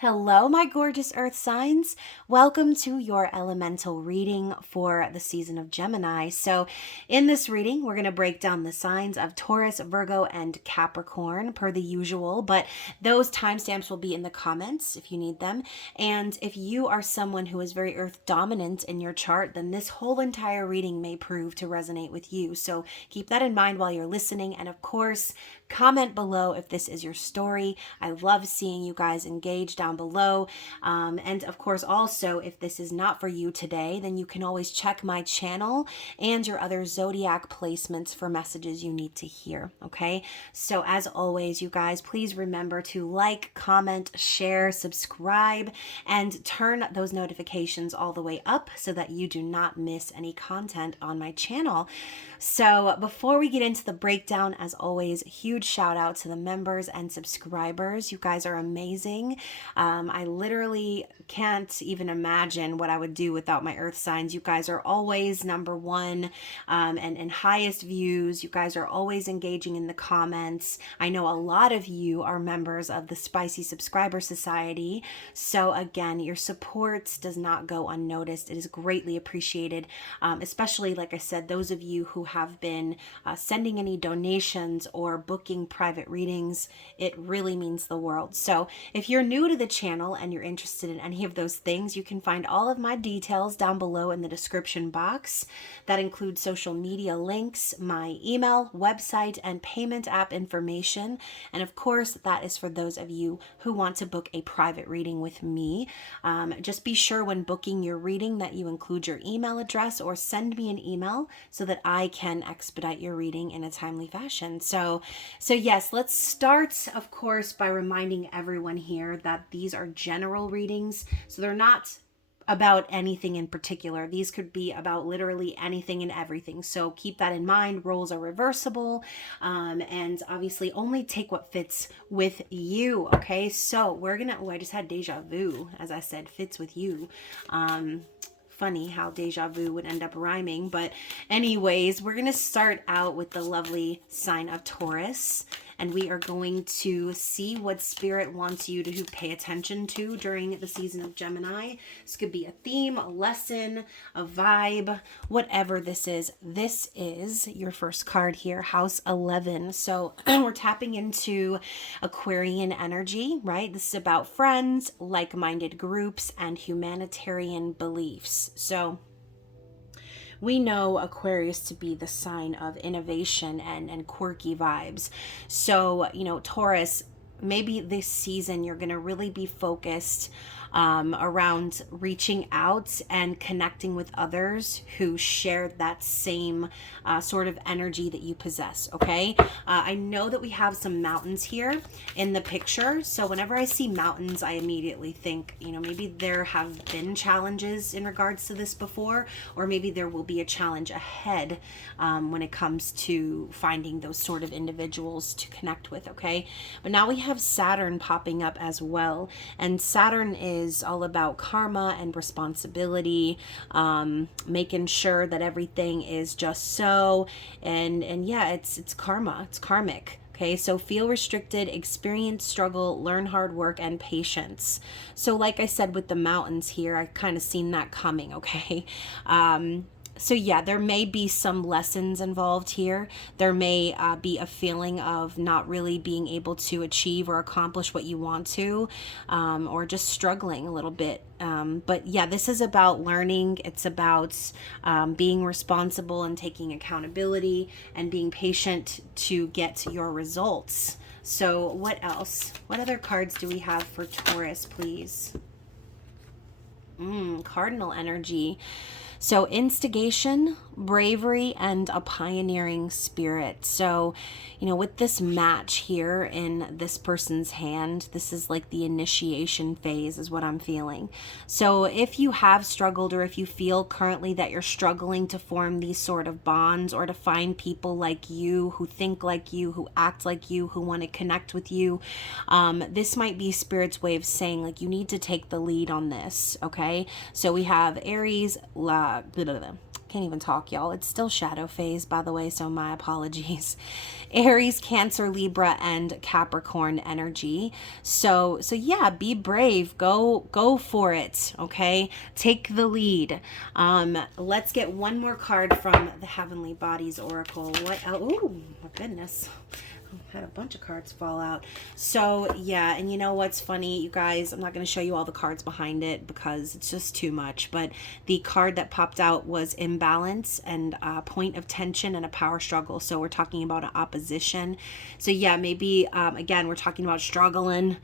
Hello, my gorgeous earth signs. Welcome to your elemental reading for the season of Gemini. So, in this reading, we're going to break down the signs of Taurus, Virgo, and Capricorn per the usual, but those timestamps will be in the comments if you need them. And if you are someone who is very earth dominant in your chart, then this whole entire reading may prove to resonate with you. So, keep that in mind while you're listening. And of course, comment below if this is your story. I love seeing you guys engage down below. And of course, also, if this is not for you today, then you can always check my channel and your other zodiac placements for messages you need to hear. Okay. So as always, you guys, please remember to like, comment, share, subscribe, and turn those notifications all the way up so that you do not miss any content on my channel. So before we get into the breakdown, as always, huge shout out to the members and subscribers. You guys are amazing. I literally can't even imagine what I would do without my earth signs. You guys are always number one and highest views. You guys are always engaging in the comments. I know a lot of you are members of the Spicy Subscriber Society. So again, your support does not go unnoticed. It is greatly appreciated, especially, like I said, those of you who have been sending any donations or booking private readings. It really means the world. So if you're new to the channel and you're interested in any of those things, you can find all of my details down below in the description box. That includes social media links, my email, website, and payment app information. And of course, that is for those of you who want to book a private reading with me. Just be sure when booking your reading that you include your email address or send me an email so that I can expedite your reading in a timely fashion. So yes, let's start, of course, by reminding everyone here that these are general readings. So they're not about anything in particular. These could be about literally anything and everything. So keep that in mind. Roles are reversible, and obviously only take what fits with you. Okay, so we're gonna, I just had deja vu, as I said, fits with you. Funny how deja vu would end up rhyming, but anyways, we're gonna start out with the lovely sign of Taurus, and we are going to see what spirit wants you to pay attention to during the season of Gemini. This could be a theme, a lesson, a vibe, whatever this is. This is your first card here, House 11. So we're tapping into Aquarian energy, right? This is about friends, like-minded groups, and humanitarian beliefs. So we know Aquarius to be the sign of innovation and quirky vibes. So, Taurus, maybe this season you're going to really be focused around reaching out and connecting with others who share that same sort of energy that you possess. Okay. I know that we have some mountains here in the picture. So whenever I see mountains, I immediately think, maybe there have been challenges in regards to this before, or maybe there will be a challenge ahead when it comes to finding those sort of individuals to connect with. Okay. But now we have Saturn popping up as well. And Saturn is all about karma and responsibility, making sure that everything is just so, and yeah, it's karma, it's karmic. Okay, so feel restricted, experience struggle, learn hard work, and patience. So like I said with the mountains here, I kind of seen that coming. Okay. So yeah, there may be some lessons involved here. There may be a feeling of not really being able to achieve or accomplish what you want to, or just struggling a little bit. But yeah, this is about learning. It's about being responsible and taking accountability and being patient to get your results. So what else? What other cards do we have for Taurus, please? Cardinal energy. So instigation, bravery, and a pioneering spirit. So, with this match here in this person's hand, this is like the initiation phase is what I'm feeling. So if you have struggled, or if you feel currently that you're struggling to form these sort of bonds, or to find people like you, who think like you, who act like you, who want to connect with you, this might be Spirit's way of saying, like, you need to take the lead on this. Okay. So we have Aries, can't even talk, y'all. It's still shadow phase, by the way, so my apologies. Aries, Cancer, Libra, and Capricorn energy. So yeah, be brave. Go for it. Okay, take the lead. Let's get one more card from the Heavenly Bodies Oracle. What? Oh, my goodness. Had a bunch of cards fall out. So yeah, and you know what's funny, you guys, I'm not going to show you all the cards behind it because it's just too much, but the card that popped out was imbalance and a point of tension and a power struggle. So we're talking about an opposition. So yeah, maybe again, we're talking about struggling.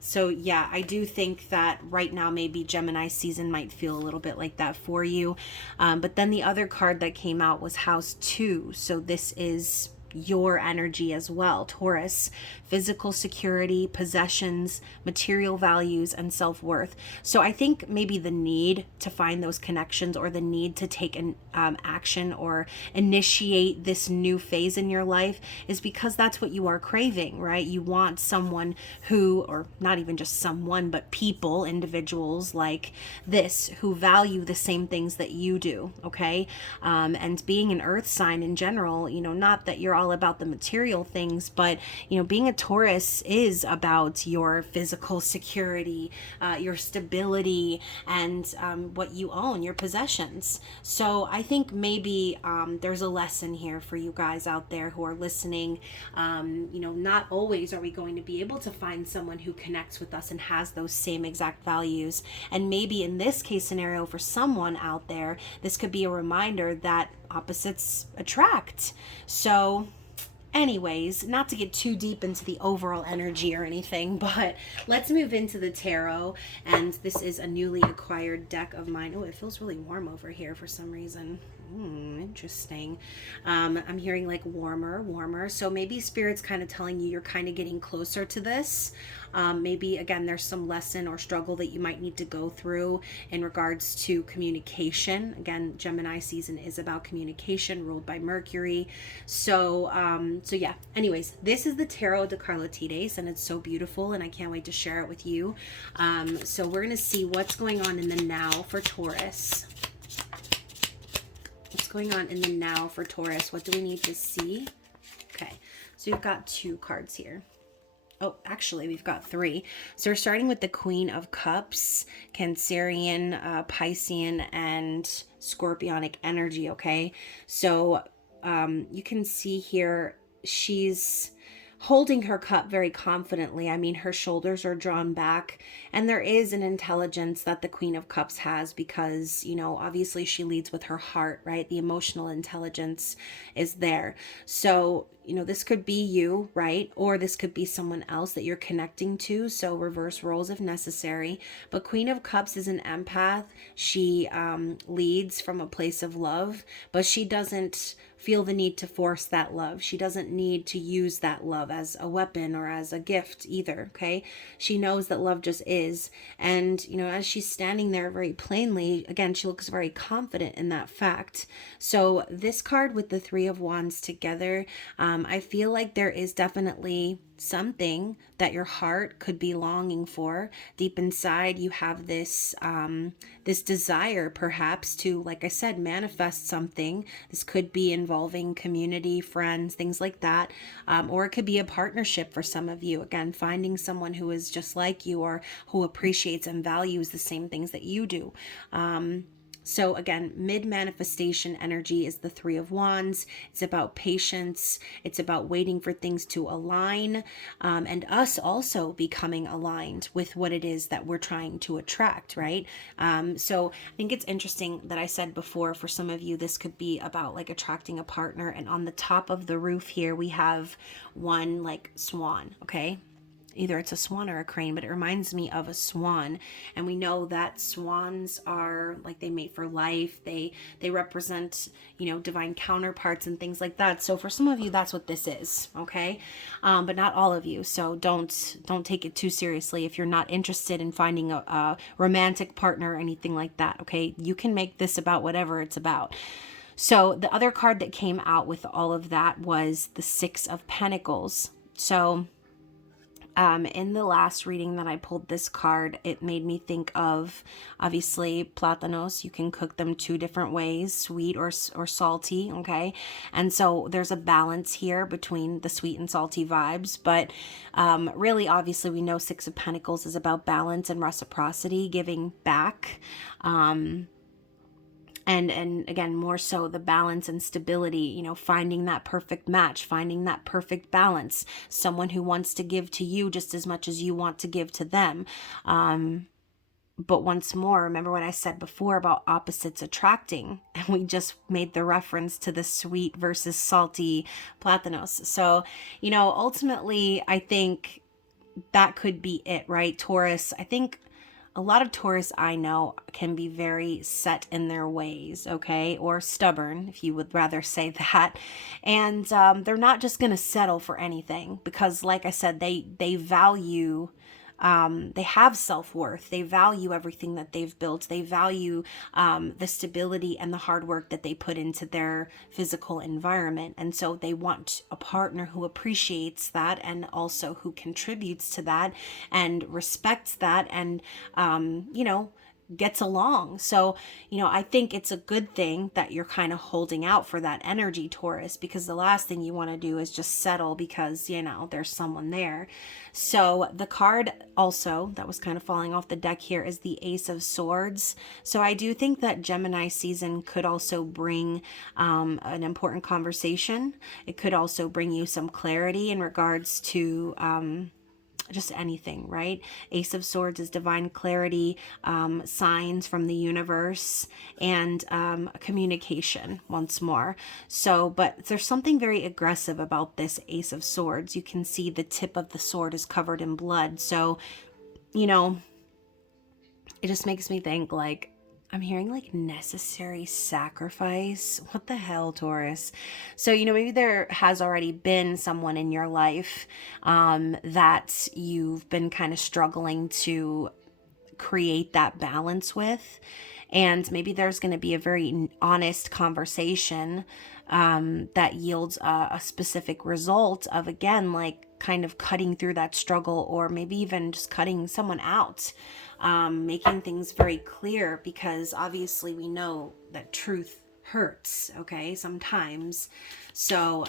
So yeah, I do think that right now maybe Gemini season might feel a little bit like that for you. But then the other card that came out was House 2. So this is your energy as well, Taurus. Physical security, possessions, material values, and self-worth. So I think maybe the need to find those connections, or the need to take an action or initiate this new phase in your life, is because that's what you are craving, right? You want someone who, or not even just someone, but people, individuals like this, who value the same things that you do, okay? And being an earth sign in general, you know, not that you're all about the material things, but you know, being a Taurus is about your physical security, your stability, and what you own, your possessions. So I think maybe there's a lesson here for you guys out there who are listening. You know, not always are we going to be able to find someone who connects with us and has those same exact values. And maybe in this case scenario, for someone out there, this could be a reminder that opposites attract. So anyways, not to get too deep into the overall energy or anything, but let's move into the tarot. And this is a newly acquired deck of mine. Oh, it feels really warm over here for some reason. Interesting. I'm hearing like warmer. So maybe Spirit's kind of telling you you're kind of getting closer to this. Maybe again, there's some lesson or struggle that you might need to go through in regards to communication. Again, Gemini season is about communication, ruled by Mercury. So yeah, anyways, this is the Tarot de Carlotides, and it's so beautiful, and I can't wait to share it with you. So we're going to see what's going on in the now for Taurus. What's going on in the now for Taurus? What do we need to see? Okay, so we've got 2 cards here. Oh, actually, we've got 3. So we're starting with the Queen of Cups, Cancerian, Piscean, and Scorpionic energy, okay? So you can see here, she's holding her cup very confidently. I mean, her shoulders are drawn back, and there is an intelligence that the Queen of Cups has because, you know, obviously she leads with her heart, right? The emotional intelligence is there. So, you know, this could be you, right? Or this could be someone else that you're connecting to. So reverse roles if necessary. But Queen of Cups is an empath. She leads from a place of love, but she doesn't feel the need to force that love. She doesn't need to use that love as a weapon or as a gift either, okay? She knows that love just is. And, you know, as she's standing there very plainly, again, she looks very confident in that fact. So this card with the 3 of Wands together, I feel like there is definitely something that your heart could be longing for. Deep inside, you have this this desire perhaps to, like I said, manifest something. This could be involving community, friends, things like that, or it could be a partnership for some of you. Again, finding someone who is just like you, or who appreciates and values the same things that you do. So again, mid-manifestation energy is the 3 of Wands. It's about patience. It's about waiting for things to align, and us also becoming aligned with what it is that we're trying to attract, right? So I think it's interesting that I said before, for some of you, this could be about like attracting a partner. And on the top of the roof here, we have one like swan, okay? Either it's a swan or a crane, but it reminds me of a swan. And we know that swans are like, they mate for life. They represent, you know, divine counterparts and things like that. So for some of you, that's what this is, okay? But not all of you. So don't take it too seriously if you're not interested in finding a romantic partner or anything like that, okay? You can make this about whatever it's about. So the other card that came out with all of that was the 6 of Pentacles. So In the last reading that I pulled this card, it made me think of, obviously, plátanos. You can cook them two different ways, sweet or salty, okay? And so there's a balance here between the sweet and salty vibes. But really, obviously, we know Six of Pentacles is about balance and reciprocity, giving back. And again, more so the balance and stability, you know, finding that perfect match, finding that perfect balance, someone who wants to give to you just as much as you want to give to them. But once more, remember what I said before about opposites attracting, and we just made the reference to the sweet versus salty plátanos. So, you know, ultimately, I think that could be it, right? Taurus, I think a lot of Taurus I know can be very set in their ways, okay? Or stubborn, if you would rather say that. And they're not just going to settle for anything because, like I said, they value, they have self-worth. They value everything that they've built. They value the stability and the hard work that they put into their physical environment. And so they want a partner who appreciates that and also who contributes to that and respects that and, you know, gets along. So, you know, I think it's a good thing that you're kind of holding out for that energy, Taurus, because the last thing you want to do is just settle because, you know, there's someone there. So the card also that was kind of falling off the deck here is the Ace of Swords. So I do think that Gemini season could also bring an important conversation. It could also bring you some clarity in regards to just anything, right? Ace of Swords is divine clarity, signs from the universe, and communication once more. So, but there's something very aggressive about this Ace of Swords. You can see the tip of the sword is covered in blood. So, you know, it just makes me think like, I'm hearing like necessary sacrifice. What the hell, Taurus? So, you know, maybe there has already been someone in your life that you've been kind of struggling to create that balance with. And maybe there's going to be a very honest conversation that yields a specific result of, again, like kind of cutting through that struggle, or maybe even just cutting someone out, making things very clear, because obviously we know that truth hurts, okay, sometimes. So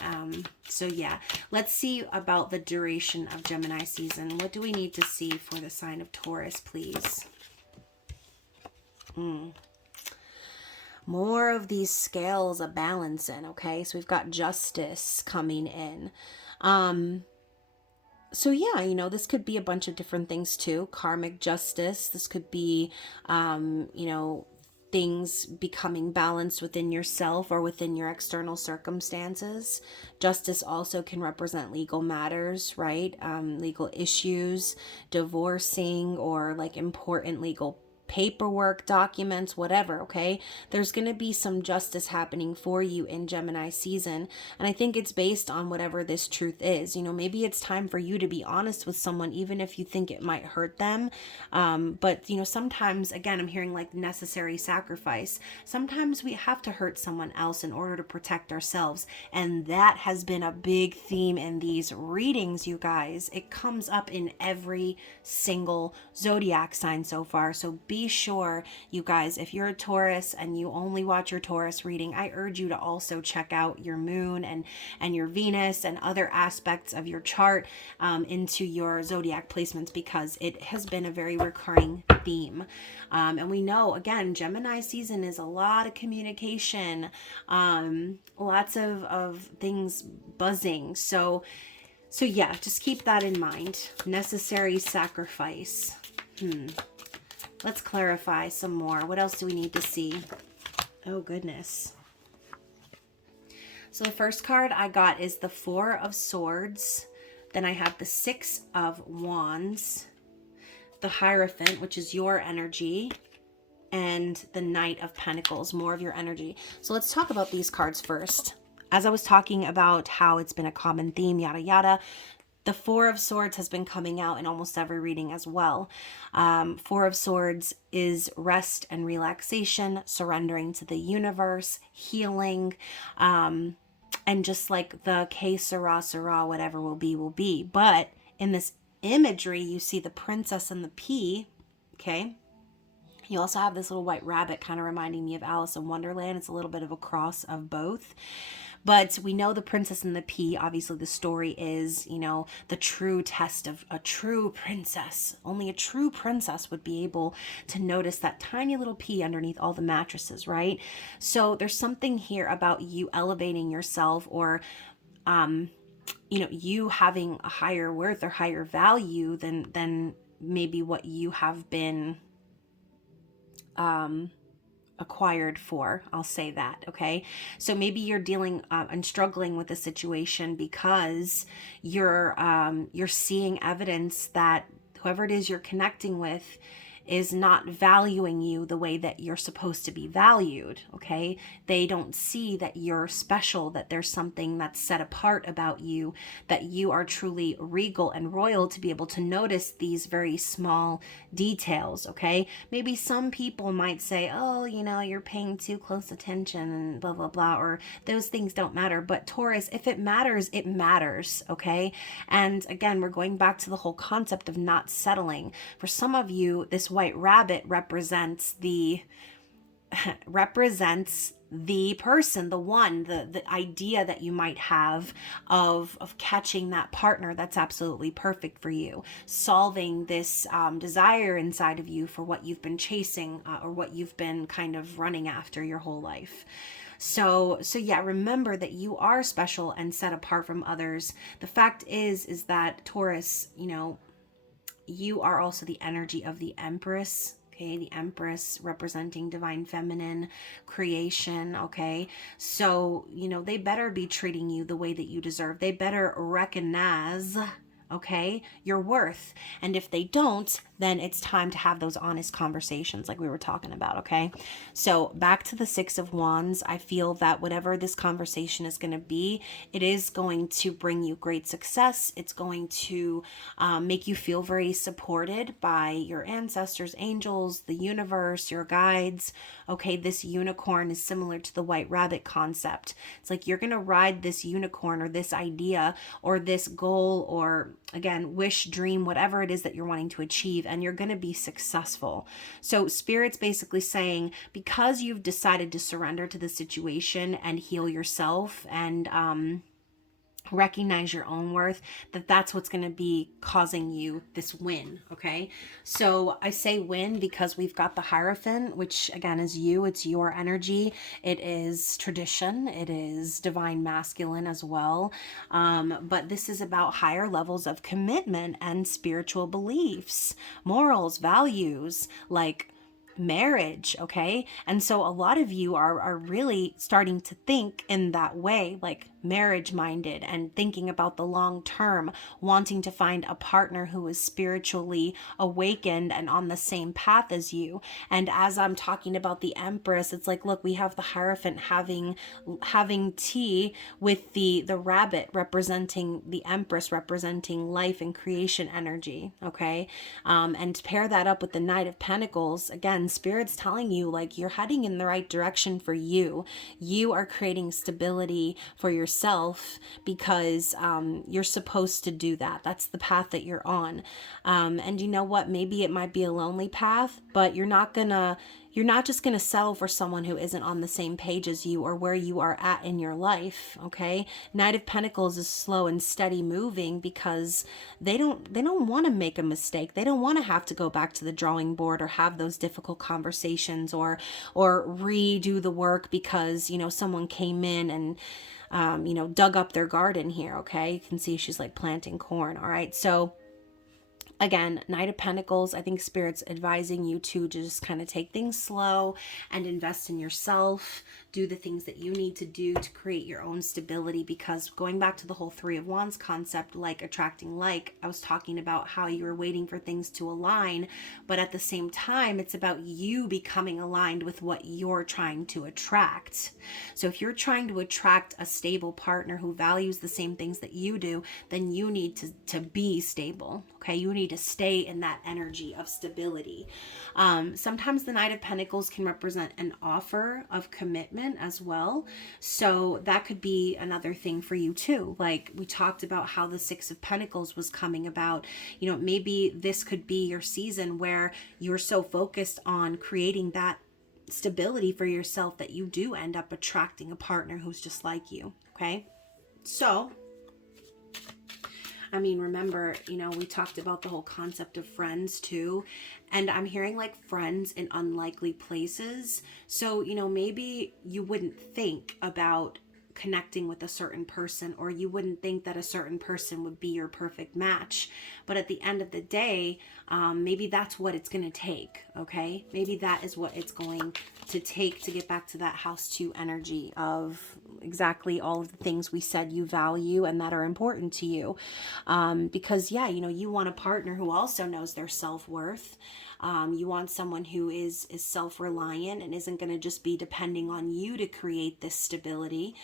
yeah, let's see about the duration of Gemini season. What do we need to see for the sign of Taurus, please? More of these scales of balancing, okay? So we've got justice coming in. So yeah, you know, this could be a bunch of different things too. Karmic justice. This could be, you know, things becoming balanced within yourself or within your external circumstances. Justice also can represent legal matters, right? Legal issues, divorcing, or like important legal paperwork, documents, whatever, okay? There's going to be some justice happening for you in Gemini season. And I think it's based on whatever this truth is. You know, maybe it's time for you to be honest with someone, even if you think it might hurt them. But, you know, sometimes, again, I'm hearing like necessary sacrifice. Sometimes we have to hurt someone else in order to protect ourselves. And that has been a big theme in these readings, you guys. It comes up in every single zodiac sign so far. So be sure, you guys, if you're a Taurus and you only watch your Taurus reading, I urge you to also check out your moon and your Venus and other aspects of your chart into your zodiac placements, because it has been a very recurring theme. And we know, again, Gemini season is a lot of communication, lots of things buzzing. So yeah, just keep that in mind. Necessary sacrifice. Let's clarify some more. What else do we need to see? Oh, goodness. So the first card I got is the Four of Swords. Then I have the Six of Wands, the Hierophant, which is your energy, and the Knight of Pentacles, more of your energy. So let's talk about these cards first. As I was talking about how it's been a common theme, yada, yada, the Four of Swords has been coming out in almost every reading as well. Four of Swords is rest and relaxation, surrendering to the universe, healing, and just like the que sera, sera, whatever will be, will be. But in this imagery, you see the princess and the pea, okay? You also have this little white rabbit kind of reminding me of Alice in Wonderland. It's a little bit of a cross of both. But we know the princess and the pea. Obviously, the story is, the true test of a true princess. Only a true princess would be able to notice that tiny little pea underneath all the mattresses, right? So there's something here about you elevating yourself, or you having a higher worth or higher value than maybe what you have been acquired for. I'll say that. Okay. So maybe you're dealing and struggling with a situation because you're seeing evidence that whoever it is you're connecting with is not valuing you the way that you're supposed to be valued. Okay. They don't see that you're special, that there's something that's set apart about you, that you are truly regal and royal to be able to notice these very small details. Okay. Maybe some people might say, oh, you're paying too close attention and blah, blah, blah, or those things don't matter. But Taurus, if it matters, it matters. Okay. And again, we're going back to the whole concept of not settling. For some of you, this white rabbit represents the person, the one, the idea that you might have of catching that partner that's absolutely perfect for you, solving this desire inside of you for what you've been chasing or what you've been kind of running after your whole life. So yeah, remember that you are special and set apart from others. The fact is that Taurus, you are also the energy of the Empress. Okay, the Empress representing divine feminine creation. Okay, so they better be treating you the way that you deserve. They better recognize, okay, your worth. And if they don't, then it's time to have those honest conversations like we were talking about. Okay, so back to the Six of Wands. I feel that whatever this conversation is going to be, it is going to bring you great success. It's going to make you feel very supported by your ancestors, angels, the universe, your guides. Okay, this unicorn is similar to the white rabbit concept. It's like you're going to ride this unicorn or this idea or this goal, or again, wish, dream, whatever it is that you're wanting to achieve, and you're going to be successful. So Spirit's basically saying, because you've decided to surrender to the situation and heal yourself and recognize your own worth, that's what's going to be causing you this win. Okay, so I say win because we've got the Hierophant, which again is you. It's your energy. It is tradition. It is divine masculine as well, but this is about higher levels of commitment and spiritual beliefs, morals, values, like marriage. Okay, and so a lot of you are really starting to think in that way, like marriage minded, and thinking about the long term, wanting to find a partner who is spiritually awakened and on the same path as you. And as I'm talking about the Empress, it's like, look, we have the Hierophant having tea with the rabbit representing the Empress, representing life and creation energy. Okay, and pair that up with the Knight of Pentacles. Again, Spirit's telling you, like, you're heading in the right direction for you. You are creating stability for yourself because you're supposed to do that. That's the path that you're on. And you know what? Maybe it might be a lonely path, but you're not just gonna settle for someone who isn't on the same page as you or where you are at in your life. Okay, Knight of Pentacles is slow and steady moving because they don't want to make a mistake. They don't want to have to go back to the drawing board or have those difficult conversations or redo the work because someone came in and dug up their garden here. Okay, you can see she's like planting corn. All right, so again, Knight of Pentacles, I think Spirit's advising you to just kind of take things slow and invest in yourself, do the things that you need to do to create your own stability, because going back to the whole Three of Wands concept, like attracting like, I was talking about how you were waiting for things to align, but at the same time, it's about you becoming aligned with what you're trying to attract. So if you're trying to attract a stable partner who values the same things that you do, then you need to be stable. Okay, you need ability to stay in that energy of stability. Sometimes the Knight of Pentacles can represent an offer of commitment as well. So that could be another thing for you too. Like we talked about how the Six of Pentacles was coming about. You know, maybe this could be your season where you're so focused on creating that stability for yourself that you do end up attracting a partner who's just like you. Okay. So, I mean, remember, you know, we talked about the whole concept of friends too. And I'm hearing like friends in unlikely places. So, you know, maybe you wouldn't think about connecting with a certain person, or you wouldn't think that a certain person would be your perfect match. But at the end of the day, maybe that's what it's going to take. Okay. Maybe that is what it's going to take to get back to that house 2 energy of exactly all of the things we said you value and that are important to you. Because yeah, you know, you want a partner who also knows their self-worth. You want someone who is self-reliant and isn't going to just be depending on you to create this stability.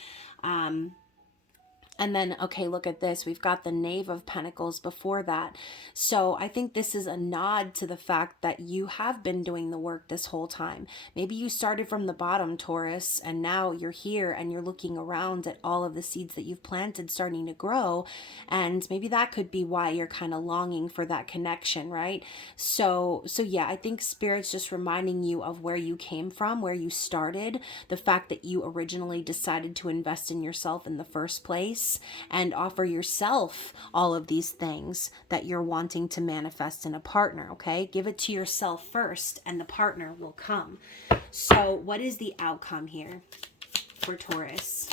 And then, okay, look at this. We've got the Knave of Pentacles before that. So I think this is a nod to the fact that you have been doing the work this whole time. Maybe you started from the bottom, Taurus, and now you're here and you're looking around at all of the seeds that you've planted starting to grow. And maybe that could be why you're kind of longing for that connection, right? So yeah, I think Spirit's just reminding you of where you came from, where you started, the fact that you originally decided to invest in yourself in the first place, and offer yourself all of these things that you're wanting to manifest in a partner. Okay, give it to yourself first and the partner will come. So what is the outcome here for Taurus?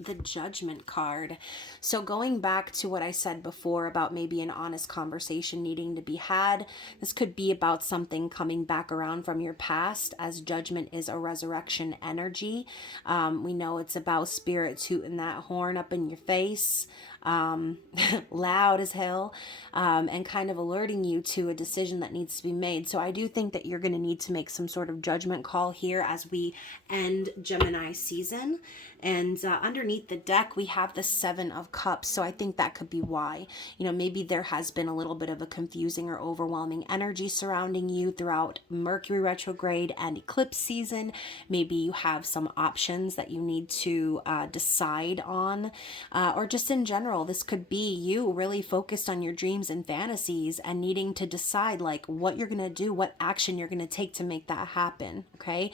The Judgment card. So going back to what I said before about maybe an honest conversation needing to be had, this could be about something coming back around from your past, as Judgment is a resurrection energy. We know it's about Spirit tooting that horn up in your face, loud as hell, and kind of alerting you to a decision that needs to be made. So I do think that you're going to need to make some sort of judgment call here as we end Gemini season. And underneath the deck, we have the Seven of Cups. So I think that could be why. You know, maybe there has been a little bit of a confusing or overwhelming energy surrounding you throughout Mercury retrograde and eclipse season. Maybe you have some options that you need to decide on, or just in general, this could be you really focused on your dreams and fantasies and needing to decide like what you're going to do, what action you're going to take to make that happen. Okay.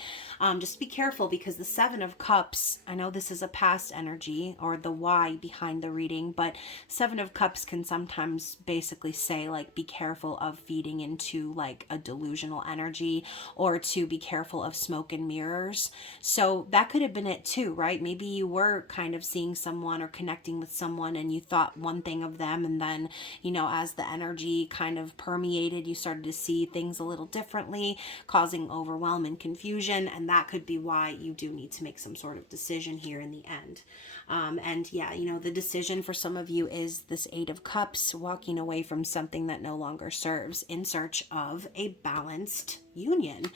Just be careful, because the Seven of Cups, I know this is a past energy or the why behind the reading, but Seven of Cups can sometimes basically say like, be careful of feeding into like a delusional energy, or to be careful of smoke and mirrors. So that could have been it too, right? Maybe you were kind of seeing someone or connecting with someone and you thought one thing of them, and then, you know, as the energy kind of permeated, you started to see things a little differently, causing overwhelm and confusion. And that could be why you do need to make some sort of decision here in the end. And yeah, you know, the decision for some of you is this Eight of Cups, walking away from something that no longer serves in search of a balanced union.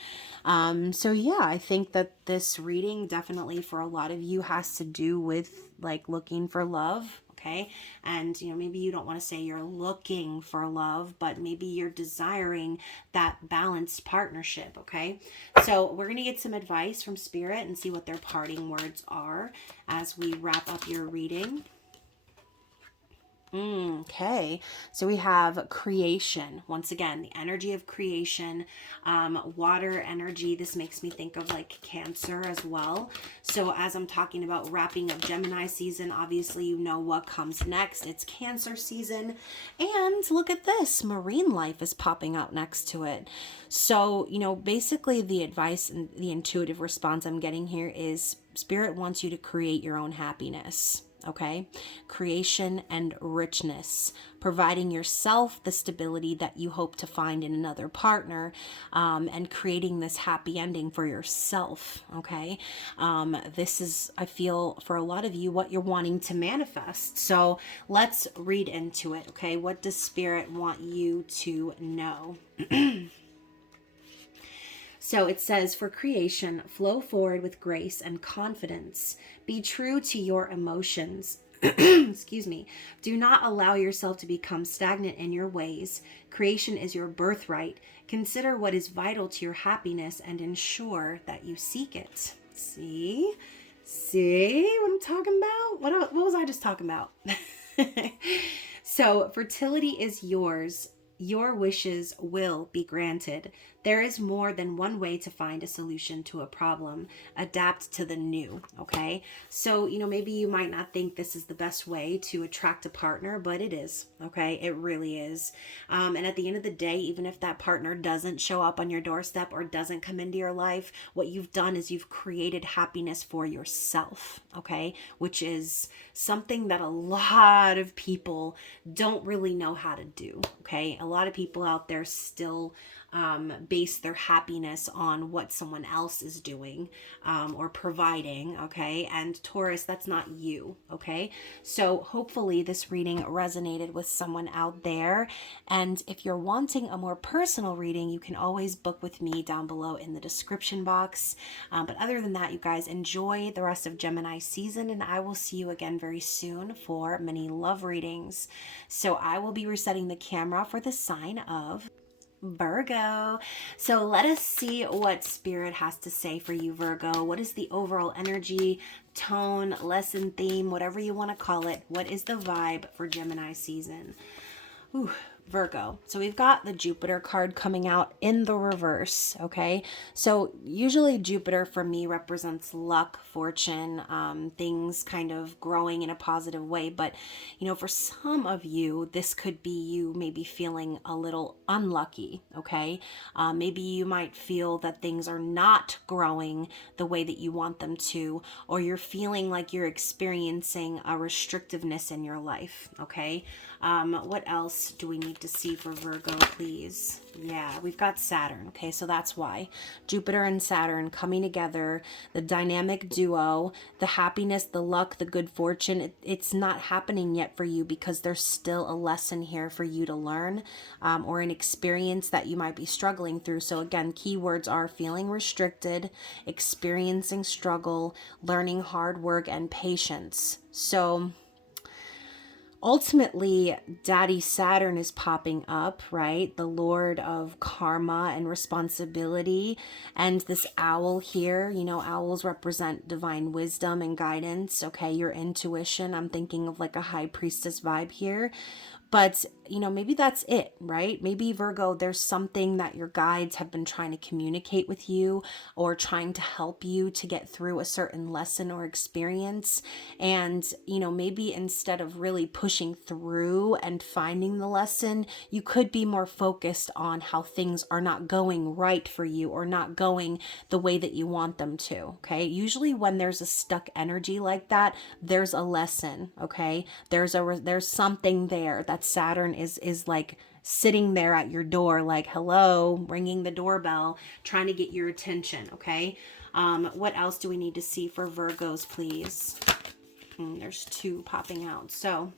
So yeah, I think that this reading definitely for a lot of you has to do with like looking for love. Okay. And, you know, maybe you don't want to say you're looking for love, but maybe you're desiring that balanced partnership. Okay. So we're going to get some advice from Spirit and see what their parting words are as we wrap up your reading. Okay, so we have creation. Once again, the energy of creation, water energy. This makes me think of like Cancer as well. So as I'm talking about wrapping up Gemini season, obviously you know what comes next. It's Cancer season. And look at this, marine life is popping out next to it. So, you know, basically the advice and the intuitive response I'm getting here is Spirit wants you to create your own happiness. Okay, creation and richness, providing yourself the stability that you hope to find in another partner, and creating this happy ending for yourself. Okay, this is, I feel, for a lot of you, what you're wanting to manifest. So let's read into it. Okay, what does Spirit want you to know? So it says, for creation, flow forward with grace and confidence. Be true to your emotions. excuse me, do not allow yourself to become stagnant in your ways. Creation is your birthright. Consider what is vital to your happiness and ensure that you seek it. See? See what I'm talking about? What was I just talking about? So, fertility is yours. Your wishes will be granted. There is more than one way to find a solution to a problem. Adapt to the new, okay? So, maybe you might not think this is the best way to attract a partner, but it is, okay? It really is. And at the end of the day, even if that partner doesn't show up on your doorstep or doesn't come into your life, what you've done is you've created happiness for yourself, okay? Which is something that a lot of people don't really know how to do, okay? A lot of people out there still base their happiness on what someone else is doing or providing, okay? And Taurus, that's not you, okay? So hopefully this reading resonated with someone out there. And if you're wanting a more personal reading, you can always book with me down below in the description box. But other than that, you guys enjoy the rest of Gemini season, and I will see you again very soon for many love readings. So I will be resetting the camera for the sign of Virgo. So let us see what Spirit has to say for you, Virgo. What is the overall energy, tone, lesson, theme, whatever you want to call it? What is the vibe for Gemini season? Ooh, Virgo. So we've got the Jupiter card coming out in the reverse, okay? So usually Jupiter for me represents luck, fortune, things kind of growing in a positive way. But, for some of you, this could be you maybe feeling a little unlucky, okay? Maybe you might feel that things are not growing the way that you want them to, or you're feeling like you're experiencing a restrictiveness in your life, okay? What else do we need to see for Virgo, please? Yeah, we've got Saturn. Okay, so that's why. Jupiter and Saturn coming together, the dynamic duo, the happiness, the luck, the good fortune. It's not happening yet for you because there's still a lesson here for you to learn or an experience that you might be struggling through. So again, keywords are feeling restricted, experiencing struggle, learning hard work, and patience. So ultimately, Daddy Saturn is popping up, right? The Lord of karma and responsibility. And this owl here, owls represent divine wisdom and guidance, okay? Your intuition. I'm thinking of like a high priestess vibe here. But, maybe that's it, right? Maybe Virgo, there's something that your guides have been trying to communicate with you or trying to help you to get through a certain lesson or experience. And, maybe instead of really pushing through and finding the lesson, you could be more focused on how things are not going right for you or not going the way that you want them to, okay? Usually when there's a stuck energy like that, there's a lesson, okay? There's something there that Saturn is like sitting there at your door, like, hello, ringing the doorbell, trying to get your attention, okay? What else do we need to see for Virgos, please? There's two popping out. So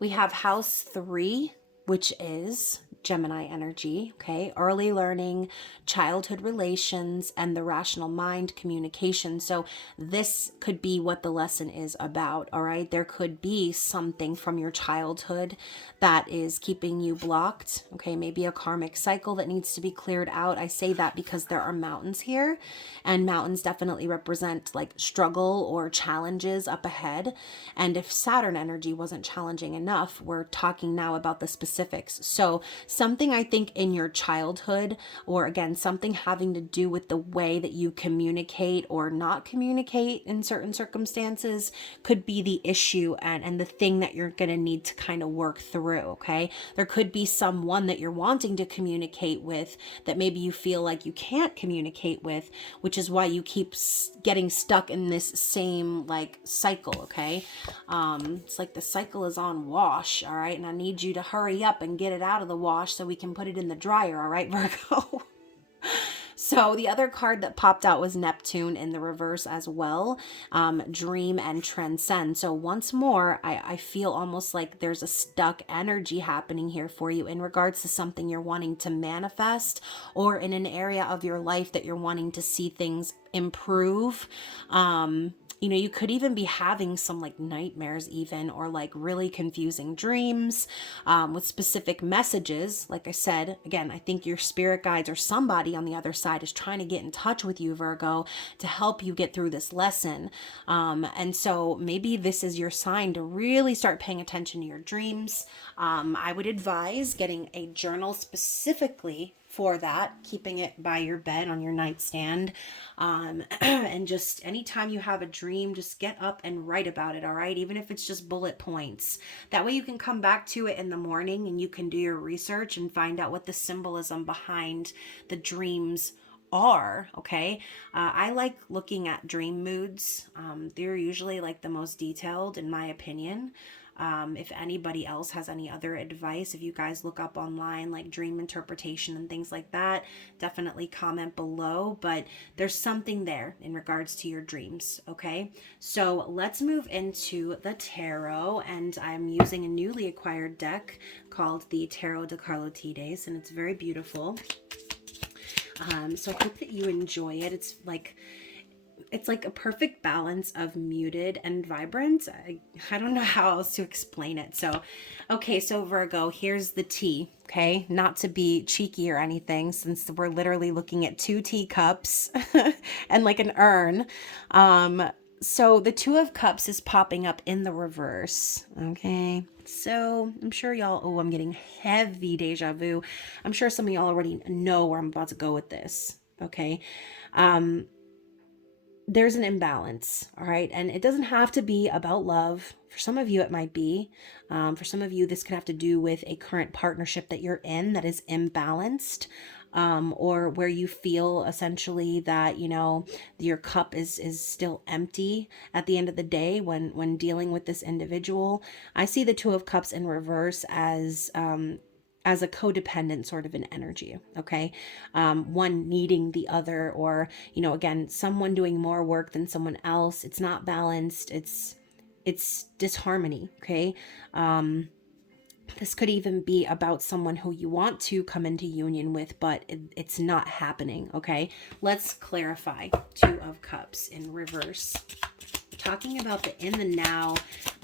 we have house 3, which is Gemini energy, okay? Early learning, childhood relations, and the rational mind, communication. So this could be what the lesson is about, all right? There could be something from your childhood that is keeping you blocked, okay? Maybe a karmic cycle that needs to be cleared out. I say that because there are mountains here, and mountains definitely represent like struggle or challenges up ahead. And if Saturn energy wasn't challenging enough, we're talking now about the specifics. So something I think in your childhood, or again, something having to do with the way that you communicate or not communicate in certain circumstances could be the issue and the thing that you're going to need to kind of work through, okay? There could be someone that you're wanting to communicate with that maybe you feel like you can't communicate with, which is why you keep getting stuck in this same like cycle, okay? It's like the cycle is on wash, all right? And I need you to hurry up and get it out of the wash so we can put it in the dryer, all right, Virgo? So the other card that popped out was Neptune in the reverse as well, dream and transcend. So once more, I feel almost like there's a stuck energy happening here for you in regards to something you're wanting to manifest, or in an area of your life that you're wanting to see things improve. You know, you could even be having some like nightmares even, or like really confusing dreams with specific messages. Like I said, again, I think your spirit guides or somebody on the other side is trying to get in touch with you, Virgo, to help you get through this lesson. And so maybe this is your sign to really start paying attention to your dreams. I would advise getting a journal specifically for that, keeping it by your bed on your nightstand. And just anytime you have a dream, just get up and write about it, all right? Even if it's just bullet points. That way you can come back to it in the morning and you can do your research and find out what the symbolism behind the dreams are. Okay. I like looking at dream moods. They're usually like the most detailed in my opinion. If anybody else has any other advice, if you guys look up online like dream interpretation and things like that, definitely comment below. But there's something there in regards to your dreams. Okay, so let's move into the tarot, and I'm using a newly acquired deck called the Tarot de Carlotides, and it's very beautiful. So I hope that you enjoy it. It's like a perfect balance of muted and vibrant. I don't know how else to explain it. So, okay, so Virgo, here's the tea, okay? Not to be cheeky or anything, since we're literally looking at 2 teacups and like an urn. So the 2 of Cups is popping up in the reverse, okay? So I'm sure y'all, oh, I'm getting heavy deja vu. I'm sure some of y'all already know where I'm about to go with this, okay? There's an imbalance, all right? And it doesn't have to be about love. For some of you, it might be. For some of you, this could have to do with a current partnership that you're in that is imbalanced, or where you feel essentially that, you know, your cup is still empty at the end of the day when dealing with this individual. I see the 2 of Cups in reverse as a codependent sort of an energy, okay? One needing the other, or, you know, again, someone doing more work than someone else. It's not balanced. It's disharmony, okay? This could even be about someone who you want to come into union with, but it's not happening, okay? Let's clarify 2 of Cups in reverse. Talking about the in the now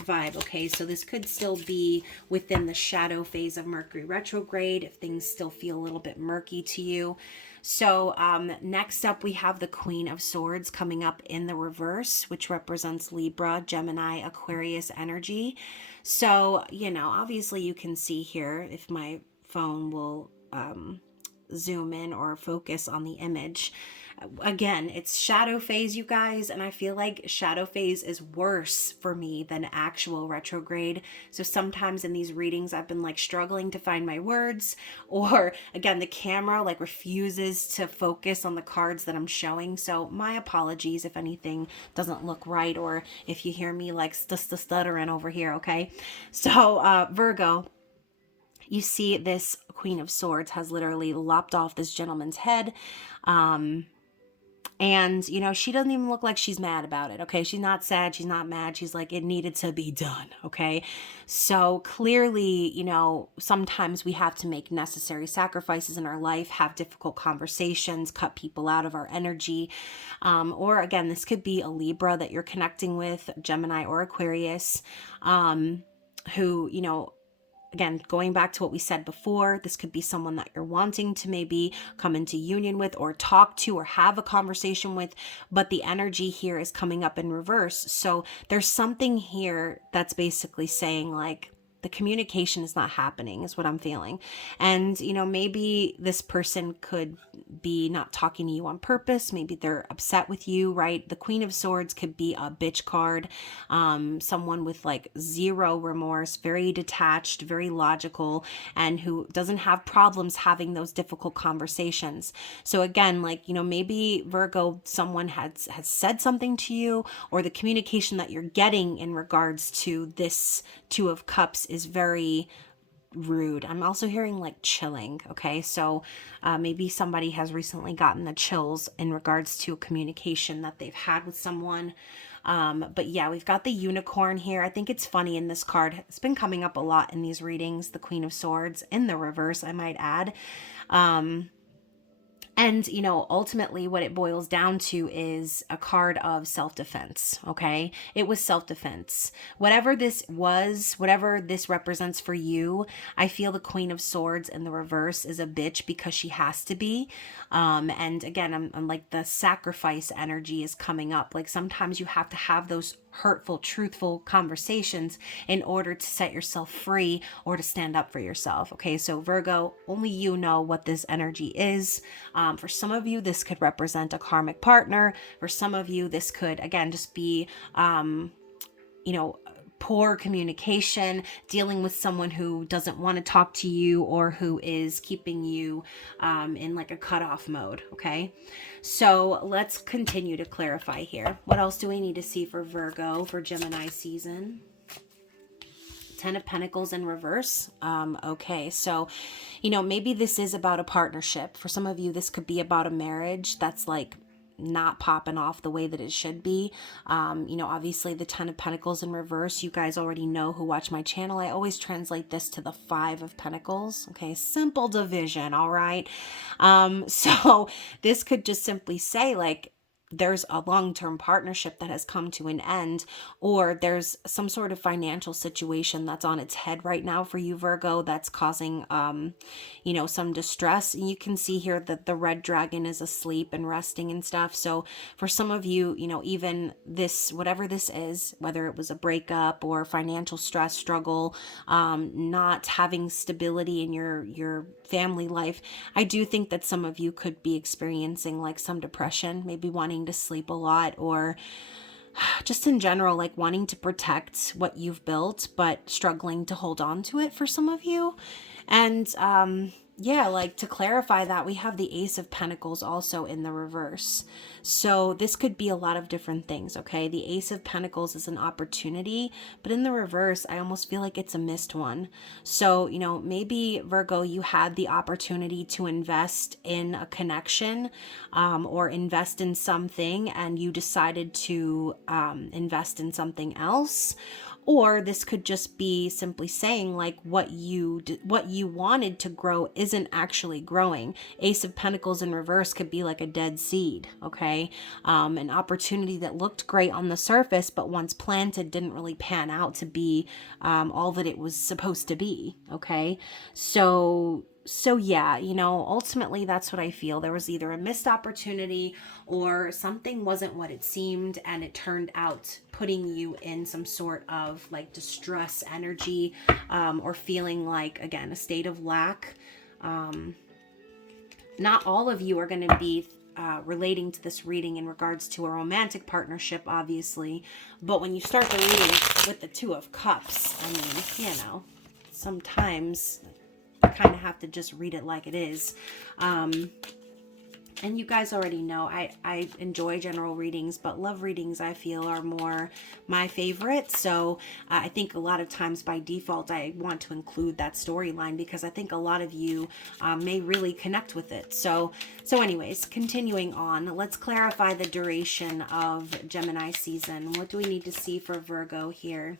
vibe, okay? So this could still be within the shadow phase of Mercury retrograde if things still feel a little bit murky to you. So next up, we have the Queen of Swords coming up in the reverse, which represents Libra, Gemini, Aquarius energy. So, you know, obviously you can see here, if my phone will zoom in or focus on the image. Again, it's shadow phase, you guys, and I feel like shadow phase is worse for me than actual retrograde. So sometimes in these readings, I've been like struggling to find my words, or again, the camera like refuses to focus on the cards that I'm showing. So my apologies if anything doesn't look right, or if you hear me like stuttering over here, okay? So Virgo, you see this Queen of Swords has literally lopped off this gentleman's head. And, you know, she doesn't even look like she's mad about it, okay? She's not sad. She's not mad. She's like, it needed to be done, okay? So clearly, you know, sometimes we have to make necessary sacrifices in our life, have difficult conversations, cut people out of our energy. Or again, this could be a Libra that you're connecting with, Gemini or Aquarius, who, you know, again, going back to what we said before, this could be someone that you're wanting to maybe come into union with or talk to or have a conversation with, but the energy here is coming up in reverse. So there's something here that's basically saying like, the communication is not happening is what I'm feeling. And, you know, maybe this person could be not talking to you on purpose. Maybe they're upset with you, right? The Queen of Swords could be a bitch card. Someone with like zero remorse, very detached, very logical, and who doesn't have problems having those difficult conversations. So again, like, you know, maybe Virgo, someone has said something to you, or the communication that you're getting in regards to this 2 of Cups is very rude. I'm also hearing like chilling. Okay. So maybe somebody has recently gotten the chills in regards to a communication that they've had with someone. But yeah, we've got the unicorn here. I think it's funny in this card. It's been coming up a lot in these readings, the Queen of Swords in the reverse, I might add. And, you know, ultimately what it boils down to is a card of self-defense, okay? It was self-defense. Whatever this was, whatever this represents for you, I feel the Queen of Swords in the reverse is a bitch because she has to be. And again, I'm like the sacrifice energy is coming up. Like sometimes you have to have those hurtful, truthful conversations in order to set yourself free or to stand up for yourself. Okay, so Virgo, only you know what this energy is. For some of you, this could represent a karmic partner. For some of you, this could, again, just be, you know, poor communication, dealing with someone who doesn't want to talk to you or who is keeping you in like a cutoff mode. Okay, so let's continue to clarify here. What else do we need to see for Virgo for Gemini season? Ten of Pentacles in reverse. Okay, so, you know, maybe this is about a partnership. For some of you, this could be about a marriage that's like not popping off the way that it should be. You know, obviously the Ten of Pentacles in reverse, you guys already know who watch my channel. I always translate this to the Five of Pentacles. Okay, simple division, all right? So this could just simply say like, there's a long-term partnership that has come to an end, or there's some sort of financial situation that's on its head right now for you, Virgo, that's causing, you know, some distress. And you can see here that the red dragon is asleep and resting and stuff. So for some of you, you know, even this, whatever this is, whether it was a breakup or financial stress, struggle, not having stability in your family life, I do think that some of you could be experiencing like some depression, maybe wanting to sleep a lot, or just in general, like wanting to protect what you've built, but struggling to hold on to it for some of you. And yeah, like to clarify that, we have the Ace of Pentacles also in the reverse. So this could be a lot of different things, okay? The Ace of Pentacles is an opportunity, but in the reverse, I almost feel like it's a missed one. So, you know, maybe Virgo, you had the opportunity to invest in a connection or invest in something, and you decided to invest in something else. Or this could just be simply saying like what you wanted to grow isn't actually growing. Ace of Pentacles in reverse could be like a dead seed, okay? An opportunity that looked great on the surface, but once planted didn't really pan out to be all that it was supposed to be, okay? So yeah, you know, ultimately that's what I feel. There was either a missed opportunity or something wasn't what it seemed, and it turned out putting you in some sort of like distress energy, or feeling like, again, a state of lack. Not all of you are going to be relating to this reading in regards to a romantic partnership, obviously, but when you start the reading with the Two of Cups, I mean, you know, sometimes you kind of have to just read it like it is. And you guys already know I enjoy general readings, but love readings I feel are more my favorite. So I think a lot of times by default I want to include that storyline because I think a lot of you may really connect with it. So anyways, continuing on, let's clarify the duration of Gemini season. What do we need to see for Virgo here?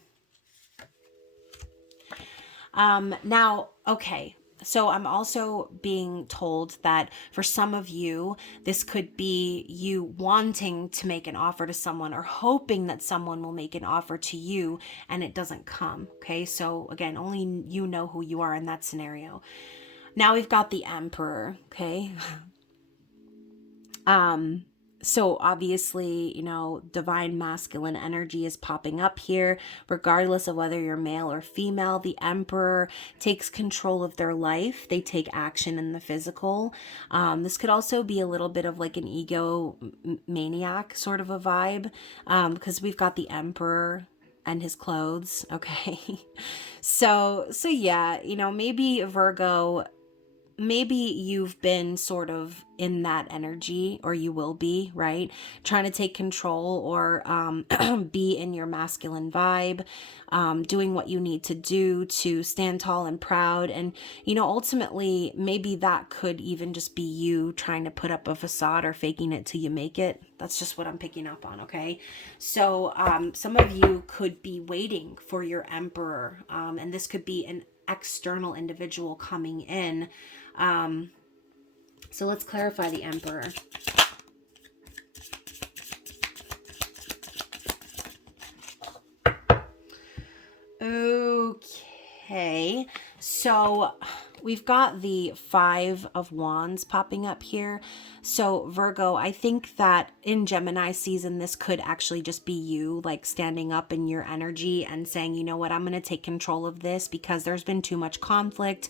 Now, okay. So I'm also being told that for some of you, this could be you wanting to make an offer to someone or hoping that someone will make an offer to you and it doesn't come. Okay. So again, only you know who you are in that scenario. Now we've got the Emperor. Okay. So obviously, you know, divine masculine energy is popping up here, regardless of whether you're male or female. The Emperor takes control of their life. They take action in the physical. This could also be a little bit of like an ego maniac sort of a vibe, because we've got the Emperor and his clothes. Okay. So yeah, you know, maybe Virgo, maybe you've been sort of in that energy, or you will be, right? Trying to take control or be in your masculine vibe, doing what you need to do to stand tall and proud. And, you know, ultimately, maybe that could even just be you trying to put up a facade or faking it till you make it. That's just what I'm picking up on, okay? So some of you could be waiting for your Emperor, and this could be an external individual coming in, So let's clarify the Emperor. Okay, so we've got the Five of Wands popping up here. So Virgo, I think that in Gemini season, this could actually just be you like standing up in your energy and saying, you know what, I'm going to take control of this because there's been too much conflict,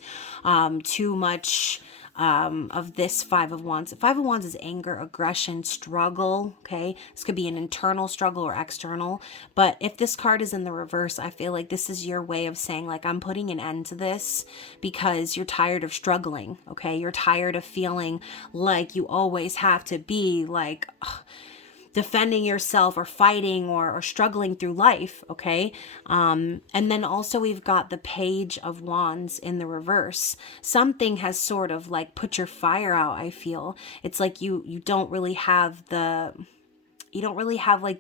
too much of this Five of Wands. Five of Wands is anger, aggression, struggle. Okay, this could be an internal struggle or external. But if this card is in the reverse, I feel like this is your way of saying, like, I'm putting an end to this because you're tired of struggling. Okay, you're tired of feeling like you always have to be like defending yourself or fighting or struggling through life. Okay. And then also we've got the Page of Wands in the reverse. Something has sort of like put your fire out. I feel it's like you don't really have like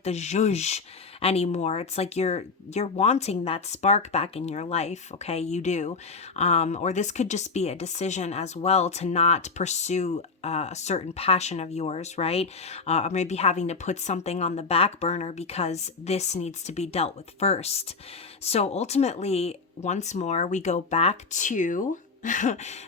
the zhuzh anymore. It's like you're wanting that spark back in your life. Okay, you do. Or this could just be a decision as well to not pursue a certain passion of yours, right? Or maybe having to put something on the back burner because this needs to be dealt with first. So ultimately, once more, we go back to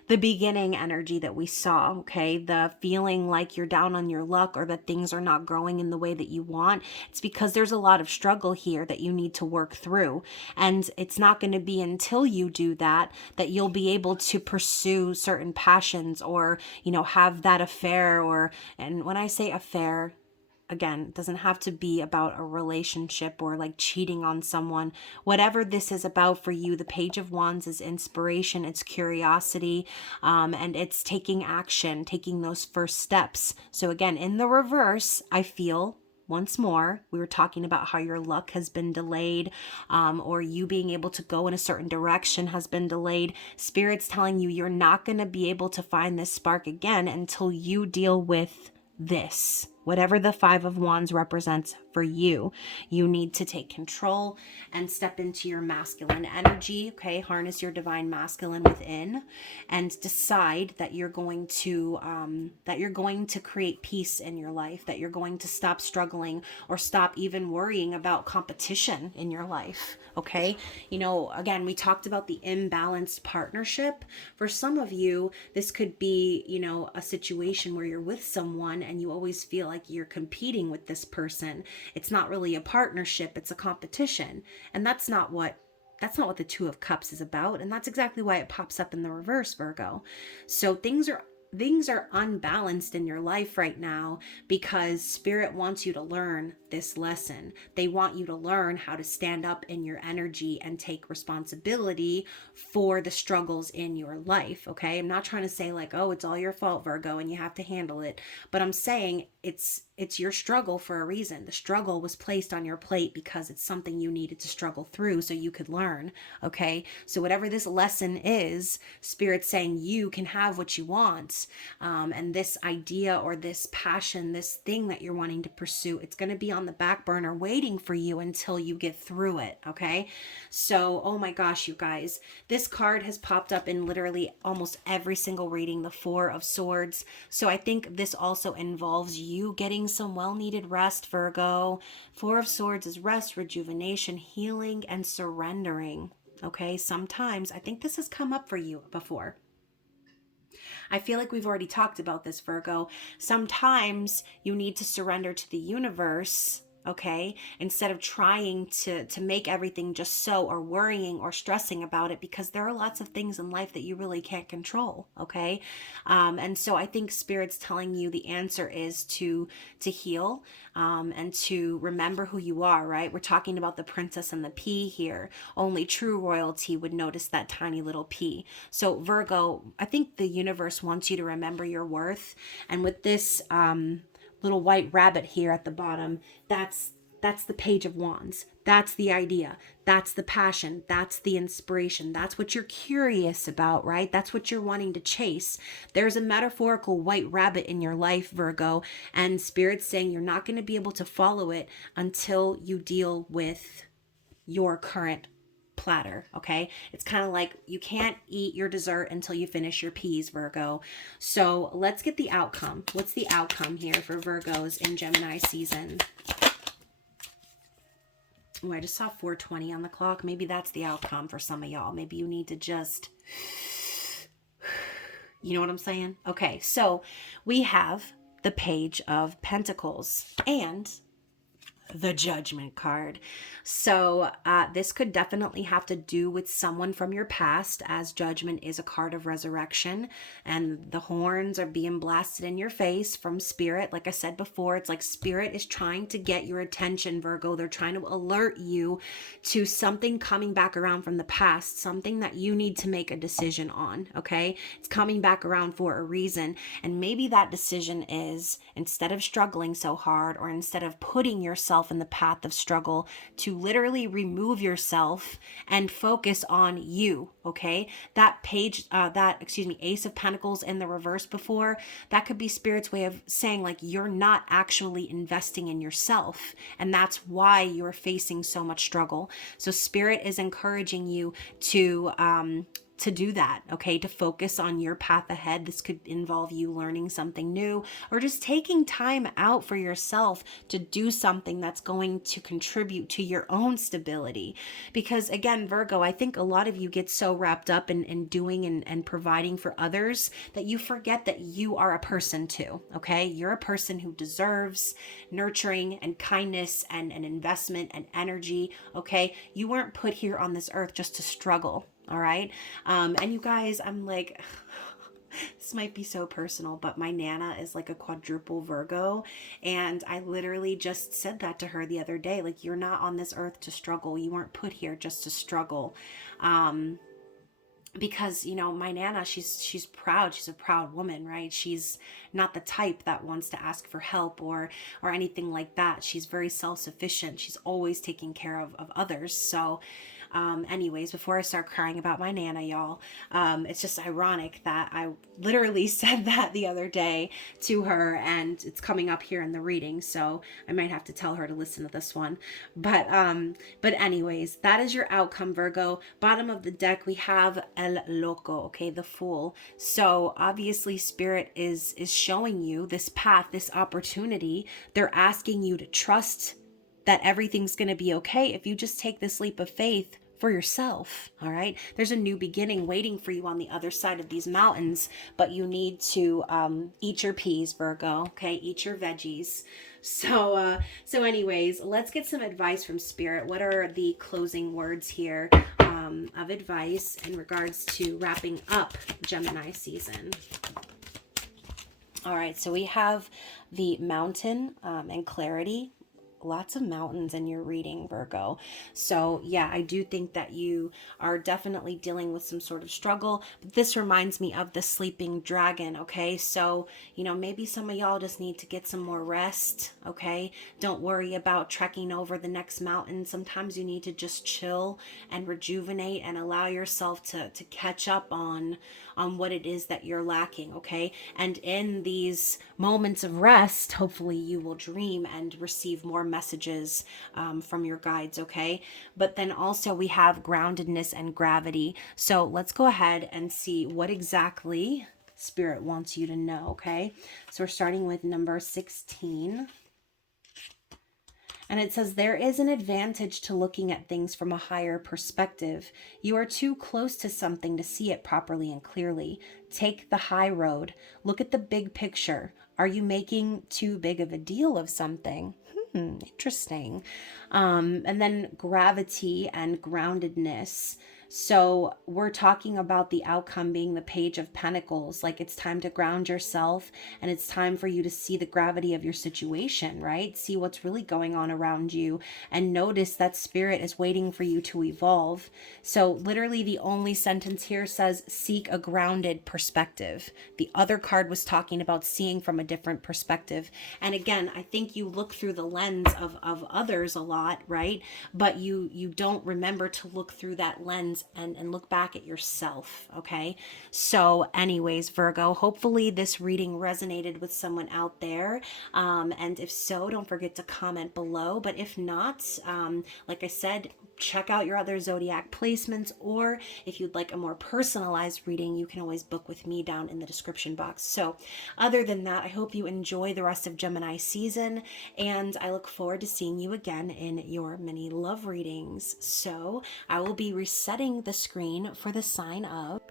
the beginning energy that we saw. Okay, the feeling like you're down on your luck or that things are not growing in the way that you want. It's because there's a lot of struggle here that you need to work through, and it's not going to be until you do that you'll be able to pursue certain passions or have that affair. And when I say affair, again, it doesn't have to be about a relationship or like cheating on someone. Whatever this is about for you, the Page of Wands is inspiration, it's curiosity, and it's taking action, taking those first steps. So again, in the reverse, I feel once more, we were talking about how your luck has been delayed, or you being able to go in a certain direction has been delayed. Spirit's telling you you're not going to be able to find this spark again until you deal with this. Whatever the Five of Wands represents for you, you need to take control and step into your masculine energy. Okay, harness your divine masculine within, and decide that you're going to create peace in your life. That you're going to stop struggling or stop even worrying about competition in your life. Okay, again, we talked about the imbalanced partnership. For some of you, this could be a situation where you're with someone and you always feel like you're competing with this person. It's not really a partnership, it's a competition. And that's not what the Two of Cups is about. And that's exactly why it pops up in the reverse, Virgo. So things are unbalanced in your life right now because Spirit wants you to learn this lesson. They want you to learn how to stand up in your energy and take responsibility for the struggles in your life. Okay, I'm not trying to say like, oh, it's all your fault, Virgo, and you have to handle it. But I'm saying it's your struggle for a reason. The struggle was placed on your plate because it's something you needed to struggle through so you could learn. Okay, so whatever this lesson is, Spirit's saying you can have what you want. And this idea or this passion, this thing that you're wanting to pursue, it's going to be on the back burner waiting for you until you get through it. Okay, so oh my gosh, you guys, this card has popped up in literally almost every single reading, the Four of Swords. So I think this also involves you getting some well-needed rest, Virgo. Four of Swords is rest, rejuvenation, healing, and surrendering. Okay, sometimes I think this has come up for you before. I feel like we've already talked about this, Virgo. Sometimes you need to surrender to the universe, okay, instead of trying to make everything just so, or worrying or stressing about it, because there are lots of things in life that you really can't control. Okay, and so I think Spirit's telling you the answer is to heal, and to remember who you are. Right, we're talking about the princess and the pea here. Only true royalty would notice that tiny little pea. So Virgo, I think the universe wants you to remember your worth. And with this little white rabbit here at the bottom, that's the Page of Wands. That's the idea. That's the passion. That's the inspiration. That's what you're curious about, right? That's what you're wanting to chase. There's a metaphorical white rabbit in your life, Virgo, and Spirit's saying you're not going to be able to follow it until you deal with your current platter, okay? It's kind of like you can't eat your dessert until you finish your peas, Virgo. So let's get the outcome. What's the outcome here for Virgos in Gemini season? Oh, I just saw 4:20 on the clock. Maybe that's the outcome for some of y'all. Maybe you need to just, you know what I'm saying? Okay, so we have the Page of Pentacles and the Judgment card. So this could definitely have to do with someone from your past, as Judgment is a card of resurrection, and the horns are being blasted in your face from Spirit. Like I said before, it's like Spirit is trying to get your attention, Virgo. They're trying to alert you to something coming back around from the past, something that you need to make a decision on, okay? It's coming back around for a reason, and maybe that decision is, instead of struggling so hard, or instead of putting yourself in the path of struggle, to literally remove yourself and focus on you, okay? That Ace of Pentacles in the reverse before, that could be Spirit's way of saying, like, you're not actually investing in yourself, and that's why you're facing so much struggle. So Spirit is encouraging you to do that, okay? To focus on your path ahead. This could involve you learning something new, or just taking time out for yourself to do something that's going to contribute to your own stability. Because again, Virgo, I think a lot of you get so wrapped up in doing and providing for others that you forget that you are a person too, okay? You're a person who deserves nurturing and kindness and investment and energy, okay? You weren't put here on this earth just to struggle. All right. And you guys, I'm like, this might be so personal, but my Nana is like a quadruple Virgo. And I literally just said that to her the other day. Like, you're not on this earth to struggle. You weren't put here just to struggle. Because, you know, my Nana, she's proud. She's a proud woman, right? She's not the type that wants to ask for help or anything like that. She's very self-sufficient. She's always taking care of others. So, anyways, before I start crying about my Nana, y'all, it's just ironic that I literally said that the other day to her, and it's coming up here in the reading, so I might have to tell her to listen to this one. But anyways, that is your outcome, Virgo. Bottom of the deck, we have El Loco, okay, the Fool. So obviously Spirit is showing you this path, this opportunity. They're asking you to trust that everything's going to be okay if you just take this leap of faith for yourself. All right. There's a new beginning waiting for you on the other side of these mountains, but you need to eat your peas, Virgo. Okay. Eat your veggies. So anyways, let's get some advice from Spirit. What are the closing words here of advice in regards to wrapping up Gemini season? All right. So we have the Mountain and Clarity. Lots of mountains in your reading, Virgo. So yeah, I do think that you are definitely dealing with some sort of struggle. But this reminds me of the sleeping dragon, okay? So, you know, maybe some of y'all just need to get some more rest, okay? Don't worry about trekking over the next mountain. Sometimes you need to just chill and rejuvenate and allow yourself to catch up on what it is that you're lacking, okay? And in these moments of rest, hopefully you will dream and receive more messages from your guides, okay? But then also we have groundedness and gravity. So let's go ahead and see what exactly Spirit wants you to know, okay? So we're starting with number 16. And it says, there is an advantage to looking at things from a higher perspective. You are too close to something to see it properly and clearly. Take the high road. Look at the big picture. Are you making too big of a deal of something? Interesting. And then gravity and groundedness. So we're talking about the outcome being the Page of Pentacles. Like, it's time to ground yourself, and it's time for you to see the gravity of your situation, right? See what's really going on around you, and notice that Spirit is waiting for you to evolve. So literally the only sentence here says, seek a grounded perspective. The other card was talking about seeing from a different perspective. And again, I think you look through the lens of others a lot, right? But you don't remember to look through that lens and look back at yourself, okay? So anyways, Virgo, hopefully this reading resonated with someone out there. And if so, don't forget to comment below. But if not, like I said, check out your other zodiac placements, or if you'd like a more personalized reading, you can always book with me down in the description box. So other than that, I hope you enjoy the rest of Gemini season, and I look forward to seeing you again in your mini love readings. So I will be resetting the screen for the sign of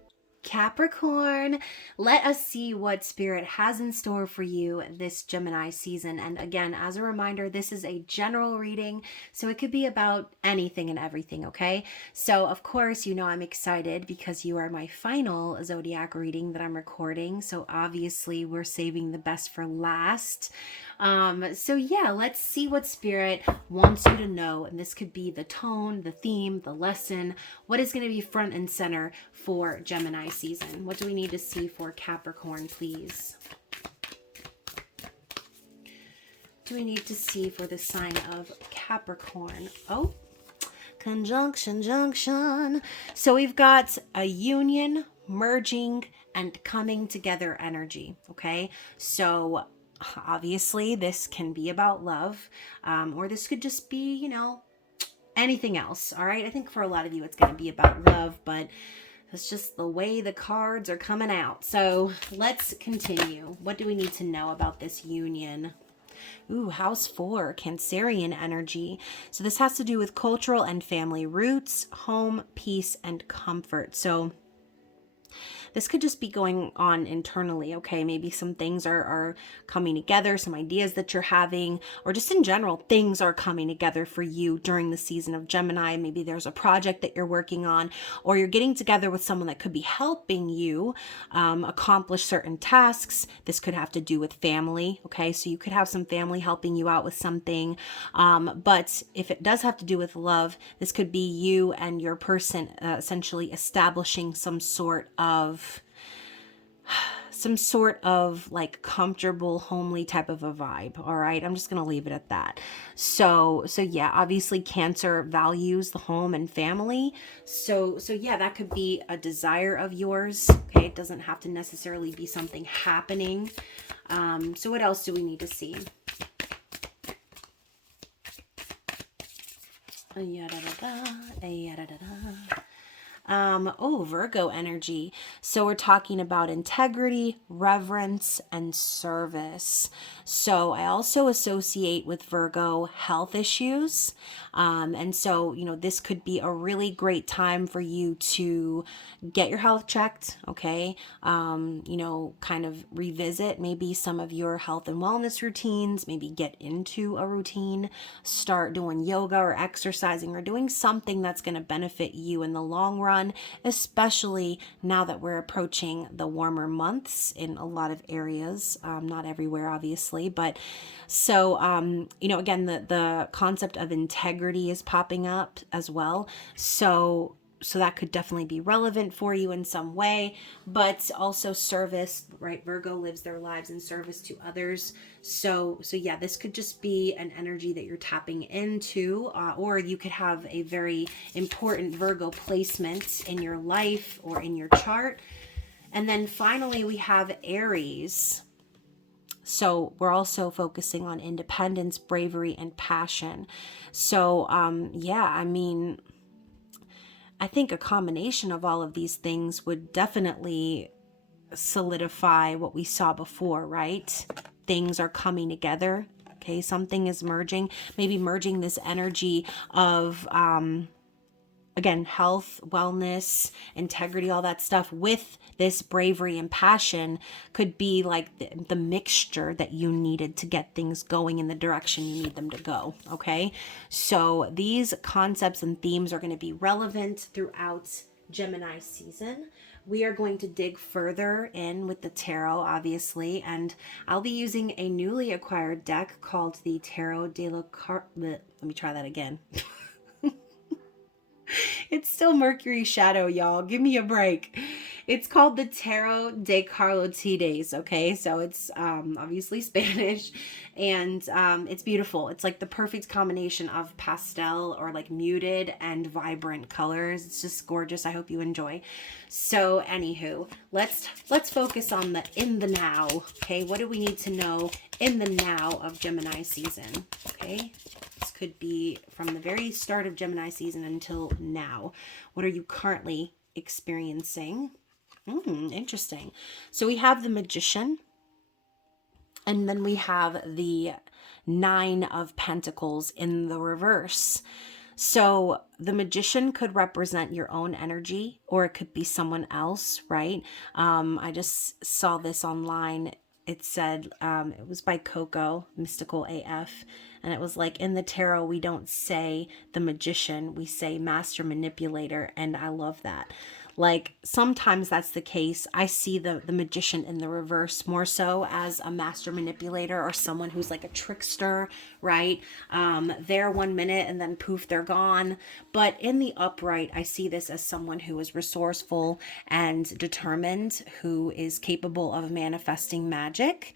Capricorn. Let us see what Spirit has in store for you this Gemini season. And again, as a reminder, this is a general reading, so it could be about anything and everything, okay? So of course, you know I'm excited because you are my final zodiac reading that I'm recording. So obviously we're saving the best for last. So yeah, let's see what Spirit wants you to know. And this could be the tone, the theme, the lesson, what is going to be front and center for Gemini season. What do we need to see for Capricorn, please? Do we need to see for the sign of Capricorn? Oh, conjunction, junction. So we've got a union, merging, and coming together energy, okay? So obviously this can be about love, or this could just be, you know, anything else, all right? I think for a lot of you it's going to be about love, but it's just the way the cards are coming out. So let's continue. What do we need to know about this union? Ooh, house 4, Cancerian energy. So this has to do with cultural and family roots, home, peace, and comfort. So this could just be going on internally, okay? Maybe some things are coming together, some ideas that you're having, or just in general, things are coming together for you during the season of Gemini. Maybe there's a project that you're working on, or you're getting together with someone that could be helping you accomplish certain tasks. This could have to do with family, okay? So you could have some family helping you out with something. But if it does have to do with love, this could be you and your person essentially establishing some sort of like comfortable, homely type of a vibe. All right. I'm just going to leave it at that. So yeah, obviously Cancer values the home and family. So yeah, that could be a desire of yours. Okay. It doesn't have to necessarily be something happening. So what else do we need to see? Virgo energy. So we're talking about integrity, reverence, and service. So I also associate with Virgo health issues. And so, you know, this could be a really great time for you to get your health checked, okay? You know, kind of revisit maybe some of your health and wellness routines, maybe get into a routine, start doing yoga or exercising or doing something that's going to benefit you in the long run, especially now that we're approaching the warmer months in a lot of areas, not everywhere, obviously, but so, you know, again, the concept of integrity is popping up as well. So that could definitely be relevant for you in some way, but also service, right? Virgo lives their lives in service to others. So yeah, this could just be an energy that you're tapping into, or you could have a very important Virgo placement in your life or in your chart. And then finally, we have Aries. So we're also focusing on independence, bravery, and passion. So yeah, I mean, I think a combination of all of these things would definitely solidify what we saw before, right? Things are coming together. Okay, something is merging, maybe merging this energy of, again, health, wellness, integrity, all that stuff with this bravery and passion could be like the mixture that you needed to get things going in the direction you need them to go. Okay. So these concepts and themes are going to be relevant throughout Gemini season. We are going to dig further in with the tarot, obviously, and I'll be using a newly acquired deck called the Tarot de la Let me try that again. It's still Mercury shadow, y'all. Give me a break. It's called the Tarot de Carlotides, okay? So it's obviously Spanish, and it's beautiful. It's like the perfect combination of pastel or like muted and vibrant colors. It's just gorgeous. I hope you enjoy. So anywho, let's focus on the in the now, okay? What do we need to know in the now of Gemini season, okay? This could be from the very start of Gemini season until now. What are you currently experiencing? Interesting. So we have the Magician, and then we have the Nine of Pentacles in the reverse. So the Magician could represent your own energy, or it could be someone else, right? I just saw this online. It said, it was by Coco, Mystical AF. And it was like, in the tarot, we don't say the Magician, we say Master Manipulator. And I love that. Like, sometimes that's the case. I see the Magician in the reverse more so as a master manipulator, or someone who's like a trickster, right? They're 1 minute and then poof, they're gone. But in the upright, I see this as someone who is resourceful and determined, who is capable of manifesting magic.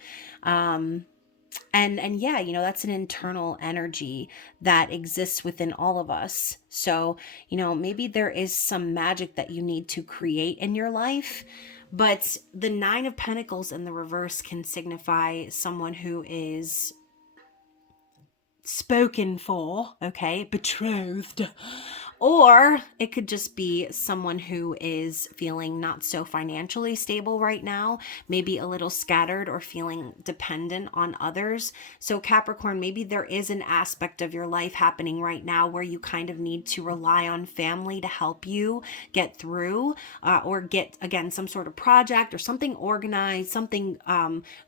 And yeah, you know, that's an internal energy that exists within all of us. So, you know, maybe there is some magic that you need to create in your life. But the Nine of Pentacles in the reverse can signify someone who is spoken for, okay, betrothed. Or it could just be someone who is feeling not so financially stable right now, maybe a little scattered or feeling dependent on others. So Capricorn, maybe there is an aspect of your life happening right now where you kind of need to rely on family to help you get through, or get, again, some sort of project or something organized, something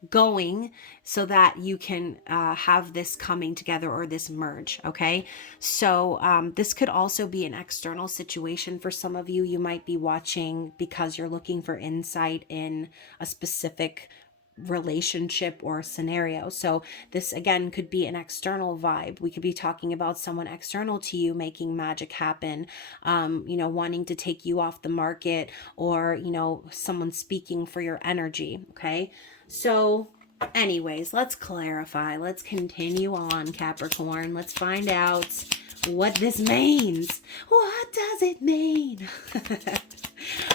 going, so that you can have this coming together, or this merge, okay? So this could also be an external situation for some of you. You might be watching because you're looking for insight in a specific relationship or scenario. So this, again, could be an external vibe. We could be talking about someone external to you making magic happen, you know, wanting to take you off the market, or, you know, someone speaking for your energy, okay? So anyways, let's clarify. Let's continue on, Capricorn. Let's find out what this means. What does it mean?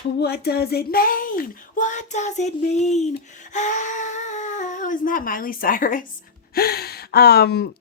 What does it mean? What does it mean? Ah, isn't that Miley Cyrus?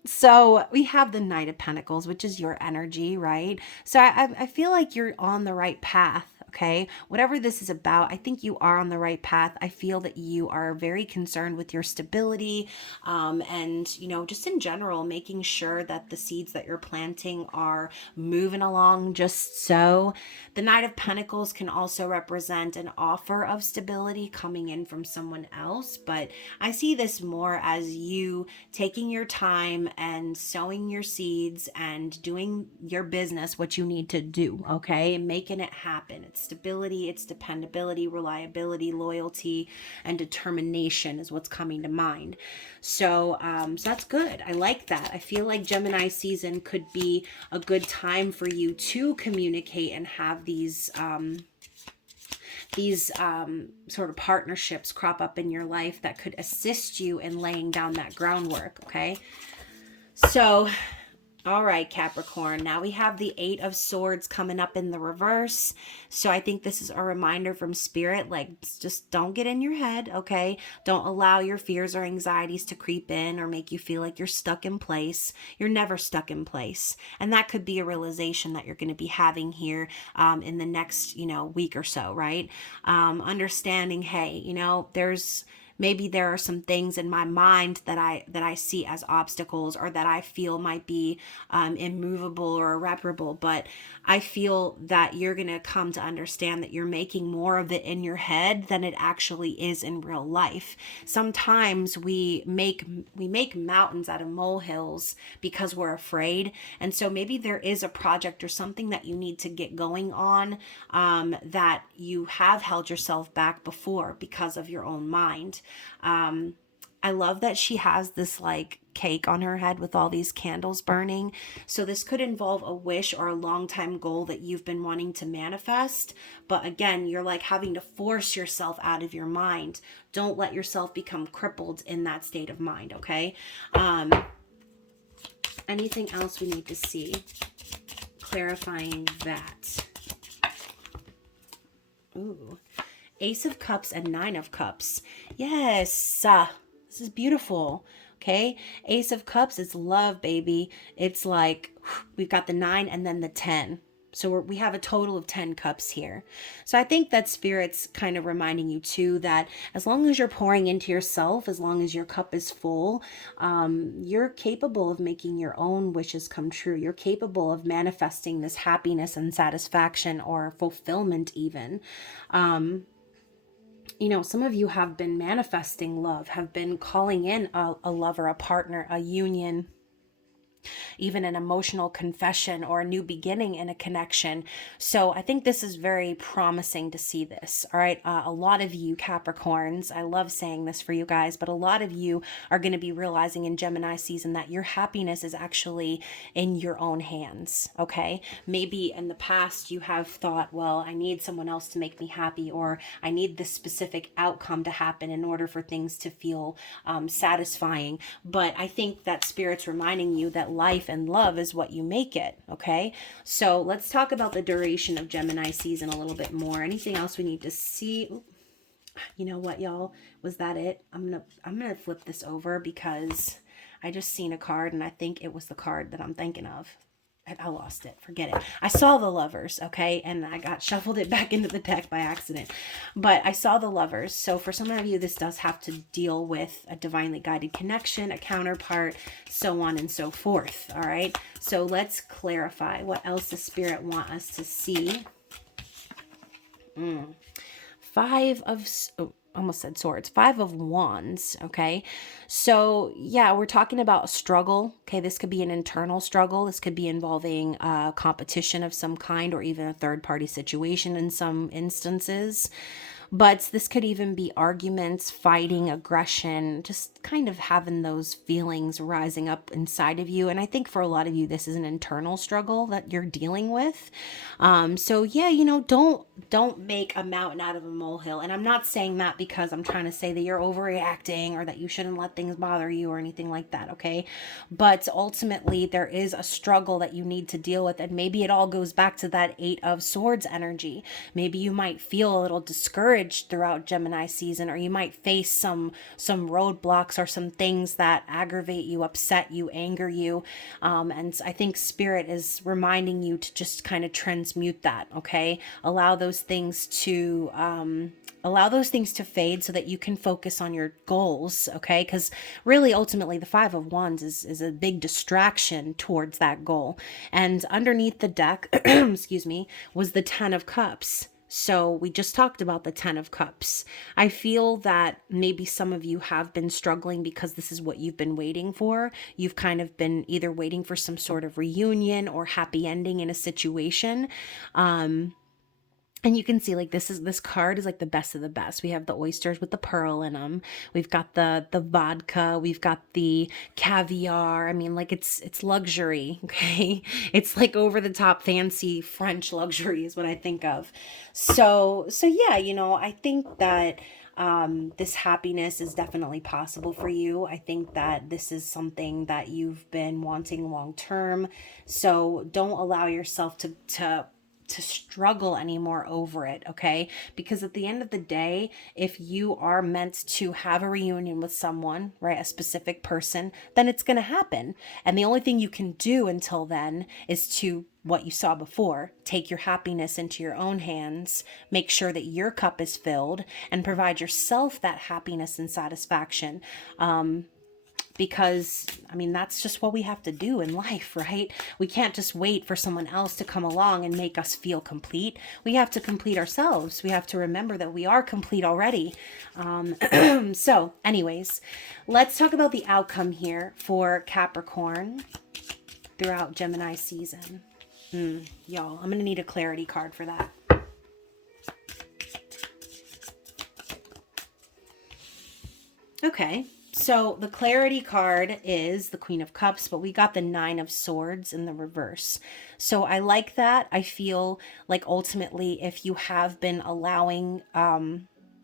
So we have the Knight of Pentacles, which is your energy, right? So I feel like you're on the right path. Okay, whatever this is about, I think you are on the right path. I feel that you are very concerned with your stability, and, you know, just in general, making sure that the seeds that you're planting are moving along just so. The Knight of Pentacles can also represent an offer of stability coming in from someone else, but I see this more as you taking your time and sowing your seeds and doing your business, what you need to do, okay, and making it happen. It's stability, it's dependability, reliability, loyalty, and determination is what's coming to mind. So, so that's good. I like that. I feel like Gemini season could be a good time for you to communicate and have these sort of partnerships crop up in your life that could assist you in laying down that groundwork, okay? So, all right, Capricorn. Now we have the Eight of Swords coming up in the reverse. So I think this is a reminder from Spirit, like, just don't get in your head, okay? Don't allow your fears or anxieties to creep in or make you feel like you're stuck in place. You're never stuck in place. And that could be a realization that you're going to be having here in the next, you know, week or so, right? Understanding, hey, you know, maybe there are some things in my mind that I see as obstacles, or that I feel might be immovable or irreparable, but I feel that you're going to come to understand that you're making more of it in your head than it actually is in real life. Sometimes we make mountains out of molehills because we're afraid. And so maybe there is a project or something that you need to get going on, that you have held yourself back before because of your own mind. I love that she has this like cake on her head with all these candles burning. So this could involve a wish or a long time goal that you've been wanting to manifest. But again, you're like having to force yourself out of your mind. Don't let yourself become crippled in that state of mind, okay? Anything else we need to see? Clarifying that. Ooh. Ace of Cups and Nine of Cups. Yes. This is beautiful. Okay. Ace of Cups is love, baby. It's like we've got the 9 and then the 10. So we have a total of 10 cups here. So I think that Spirit's kind of reminding you too that as long as you're pouring into yourself, as long as your cup is full, you're capable of making your own wishes come true. You're capable of manifesting this happiness and satisfaction or fulfillment even. You know, some of you have been manifesting love, have been calling in a lover, a partner, a union, even an emotional confession or a new beginning in a connection. So I think this is very promising to see this. All right. A lot of you Capricorns, I love saying this for you guys, but a lot of you are going to be realizing in Gemini season that your happiness is actually in your own hands. Okay. Maybe in the past you have thought, well, I need someone else to make me happy, or I need this specific outcome to happen in order for things to feel satisfying. But I think that Spirit's reminding you that life and love is what you make it. Okay. So let's talk about the duration of Gemini season a little bit more. Anything else we need to see? Ooh, you know what, y'all? Was that it? I'm gonna flip this over because I just seen a card and I think it was the card that I'm thinking of. I lost it. Forget it. I saw the Lovers, okay? And I got shuffled it back into the deck by accident. But I saw the Lovers. So for some of you, this does have to deal with a divinely guided connection, a counterpart, so on and so forth, all right? So let's clarify. What else does Spirit want us to see? Five of... almost said swords. 5 of Wands. Okay. So yeah, we're talking about a struggle. Okay. This could be an internal struggle. This could be involving competition of some kind, or even a third party situation in some instances. But this could even be arguments, fighting, aggression, just kind of having those feelings rising up inside of you. And I think for a lot of you, this is an internal struggle that you're dealing with. So yeah, you know, don't make a mountain out of a molehill. And I'm not saying that because I'm trying to say that you're overreacting or that you shouldn't let things bother you or anything like that. Okay. But ultimately there is a struggle that you need to deal with. And maybe it all goes back to that 8 of Swords energy. Maybe you might feel a little discouraged throughout Gemini season, or you might face some roadblocks or some things that aggravate you, upset you, anger you. And I think Spirit is reminding you to just kind of transmute that. Okay. Allow those things to fade so that you can focus on your goals. Okay. Because really, ultimately, the 5 of Wands is a big distraction towards that goal. And underneath the deck, excuse me, was the 10 of Cups. So we just talked about the 10 of Cups. I feel that maybe some of you have been struggling because this is what you've been waiting for. You've kind of been either waiting for some sort of reunion or happy ending in a situation. And you can see like this card is like the best of the best. We have the oysters with the pearl in them. We've got the vodka. We've got the caviar. I mean, like it's luxury, okay? It's like over the top fancy French luxury is what I think of. So yeah, you know, I think that this happiness is definitely possible for you. I think that this is something that you've been wanting long term. So don't allow yourself to struggle anymore over it, okay? Because at the end of the day, if you are meant to have a reunion with someone, right, a specific person, then it's going to happen. And the only thing you can do until then is to, what you saw before, take your happiness into your own hands, make sure that your cup is filled, and provide yourself that happiness and satisfaction. Because, I mean, that's just what we have to do in life, right? We can't just wait for someone else to come along and make us feel complete. We have to complete ourselves. We have to remember that we are complete already. So anyways, let's talk about the outcome here for Capricorn throughout Gemini season. Y'all, I'm going to need a clarity card for that. Okay. So the clarity card is the Queen of Cups, but we got the 9 of Swords in the reverse. So I like that. I feel like ultimately if you have been allowing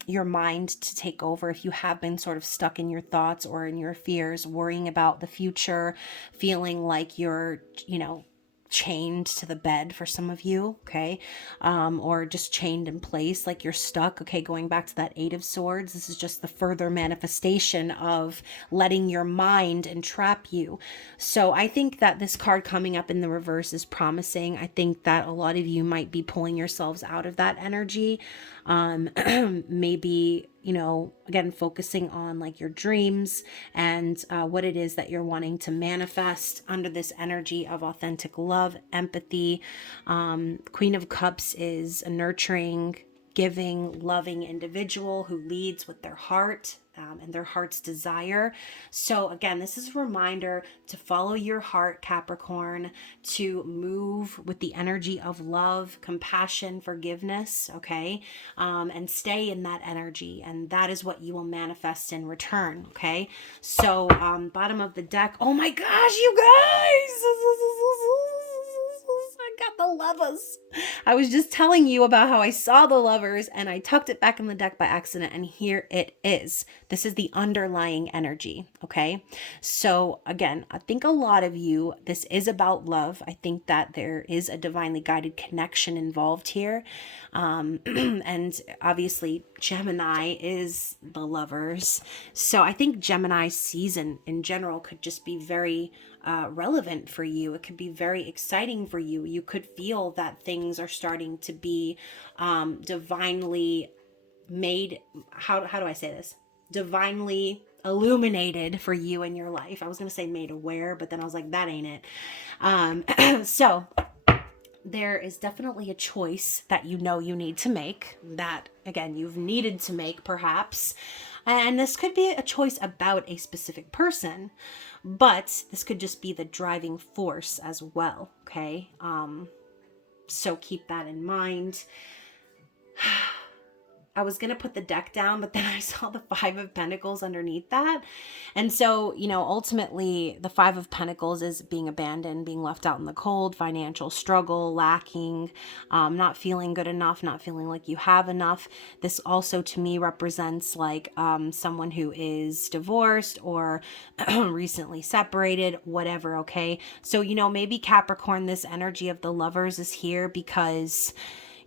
your mind to take over, if you have been sort of stuck in your thoughts or in your fears, worrying about the future, feeling like you're, you know, chained to the bed for some of you, okay? Or just chained in place, like you're stuck, okay? Going back to that Eight of Swords, this is just the further manifestation of letting your mind entrap you. So I think that this card coming up in the reverse is promising. I think that a lot of you might be pulling yourselves out of that energy. Maybe, you know, again, focusing on like your dreams and what it is that you're wanting to manifest under this energy of authentic love, empathy. Queen of Cups is a nurturing, giving, loving individual who leads with their heart and their heart's desire. So again, this is a reminder to follow your heart, Capricorn, to move with the energy of love, compassion, forgiveness, okay? And stay in that energy. And that is what you will manifest in return, okay? So bottom of the deck, oh my gosh, you guys! I got the Lovers. I was just telling you about how I saw the Lovers and I tucked it back in the deck by accident, and here it is. This is the underlying energy, okay? So again, I think a lot of you, this is about love. I think that there is a divinely guided connection involved here. And obviously Gemini is the Lovers. So I think Gemini season in general could just be very relevant for you. It could be very exciting for you. You could feel that things are starting to be divinely made. How do I say this? Divinely illuminated for you in your life. I was going to say made aware, but then I was like, that ain't it. So there is definitely a choice that you know you need to make, that again you've needed to make perhaps. And this could be a choice about a specific person, but this could just be the driving force as well, okay? So keep that in mind. I was going to put the deck down, but then I saw the Five of Pentacles underneath that. And so, you know, ultimately the Five of Pentacles is being abandoned, being left out in the cold, financial struggle, lacking, not feeling good enough, not feeling like you have enough. This also to me represents like someone who is divorced or recently separated, whatever, okay? So, you know, maybe Capricorn, this energy of the Lovers is here because,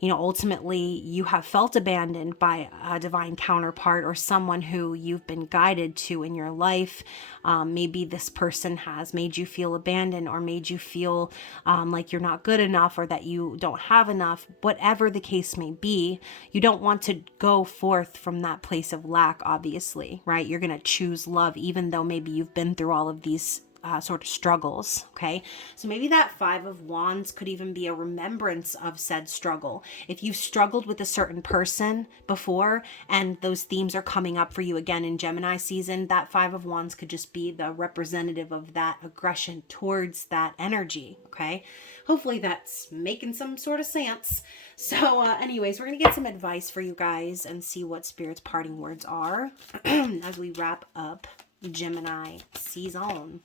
you know, ultimately you have felt abandoned by a divine counterpart or someone who you've been guided to in your life. Maybe this person has made you feel abandoned or made you feel like you're not good enough or that you don't have enough. Whatever the case may be, you don't want to go forth from that place of lack, obviously, right? You're going to choose love, even though maybe you've been through all of these sort of struggles, okay? So maybe that Five of Wands could even be a remembrance of said struggle. If you've struggled with a certain person before and those themes are coming up for you again in Gemini season, that Five of Wands could just be the representative of that aggression towards that energy, okay? Hopefully that's making some sort of sense. So anyways, we're going to get some advice for you guys and see what Spirit's parting words are as we wrap up Gemini season.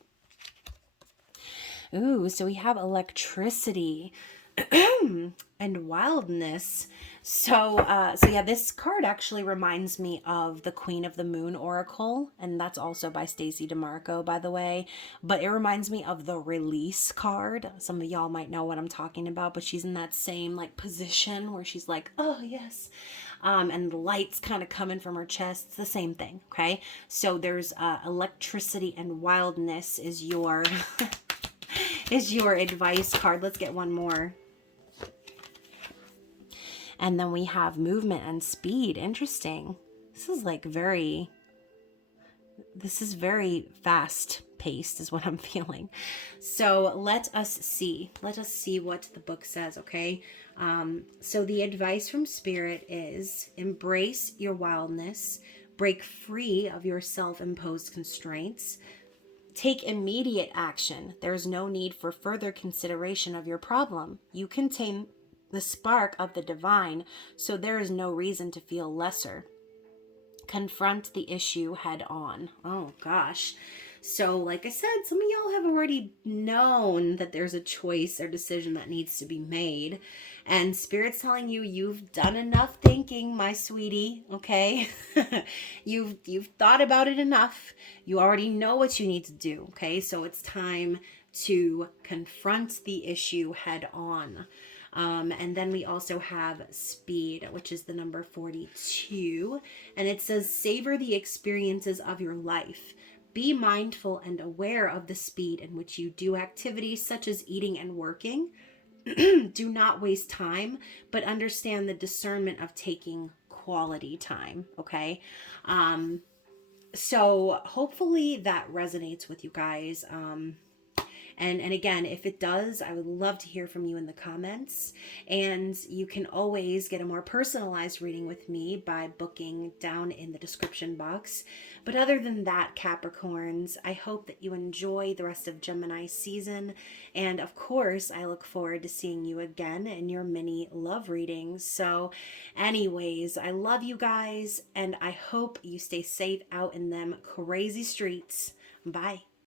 Ooh, so we have electricity and wildness. So yeah, this card actually reminds me of the Queen of the Moon Oracle, and that's also by Stacey DeMarco, by the way. But it reminds me of the Release card. Some of y'all might know what I'm talking about, but she's in that same like position where she's like, oh yes. And the light's kind of coming from her chest. It's the same thing, okay? So there's electricity and wildness is your is your advice card. Let's get one more. And then we have movement and speed. Interesting. This is very fast paced is what I'm feeling. So let us see what the book says, okay? So the advice from Spirit is embrace your wildness, break free of your self-imposed constraints, take immediate action. There's no need for further consideration of your problem. You contain the spark of the divine, so there is no reason to feel lesser. Confront the issue head on. Oh gosh. So like I said, some of y'all have already known that there's a choice or decision that needs to be made. And Spirit's telling you you've done enough thinking, my sweetie, okay? you've thought about it enough. You already know what you need to do, okay? So it's time to confront the issue head on. And then we also have speed, which is the number 42. And it says, savor the experiences of your life. Be mindful and aware of the speed in which you do activities such as eating and working. Do not waste time, but understand the discernment of taking quality time. Okay. So hopefully that resonates with you guys. And again, if it does, I would love to hear from you in the comments. And you can always get a more personalized reading with me by booking down in the description box. But other than that, Capricorns, I hope that you enjoy the rest of Gemini season. And of course, I look forward to seeing you again in your mini love readings. So anyways, I love you guys, and I hope you stay safe out in them crazy streets. Bye.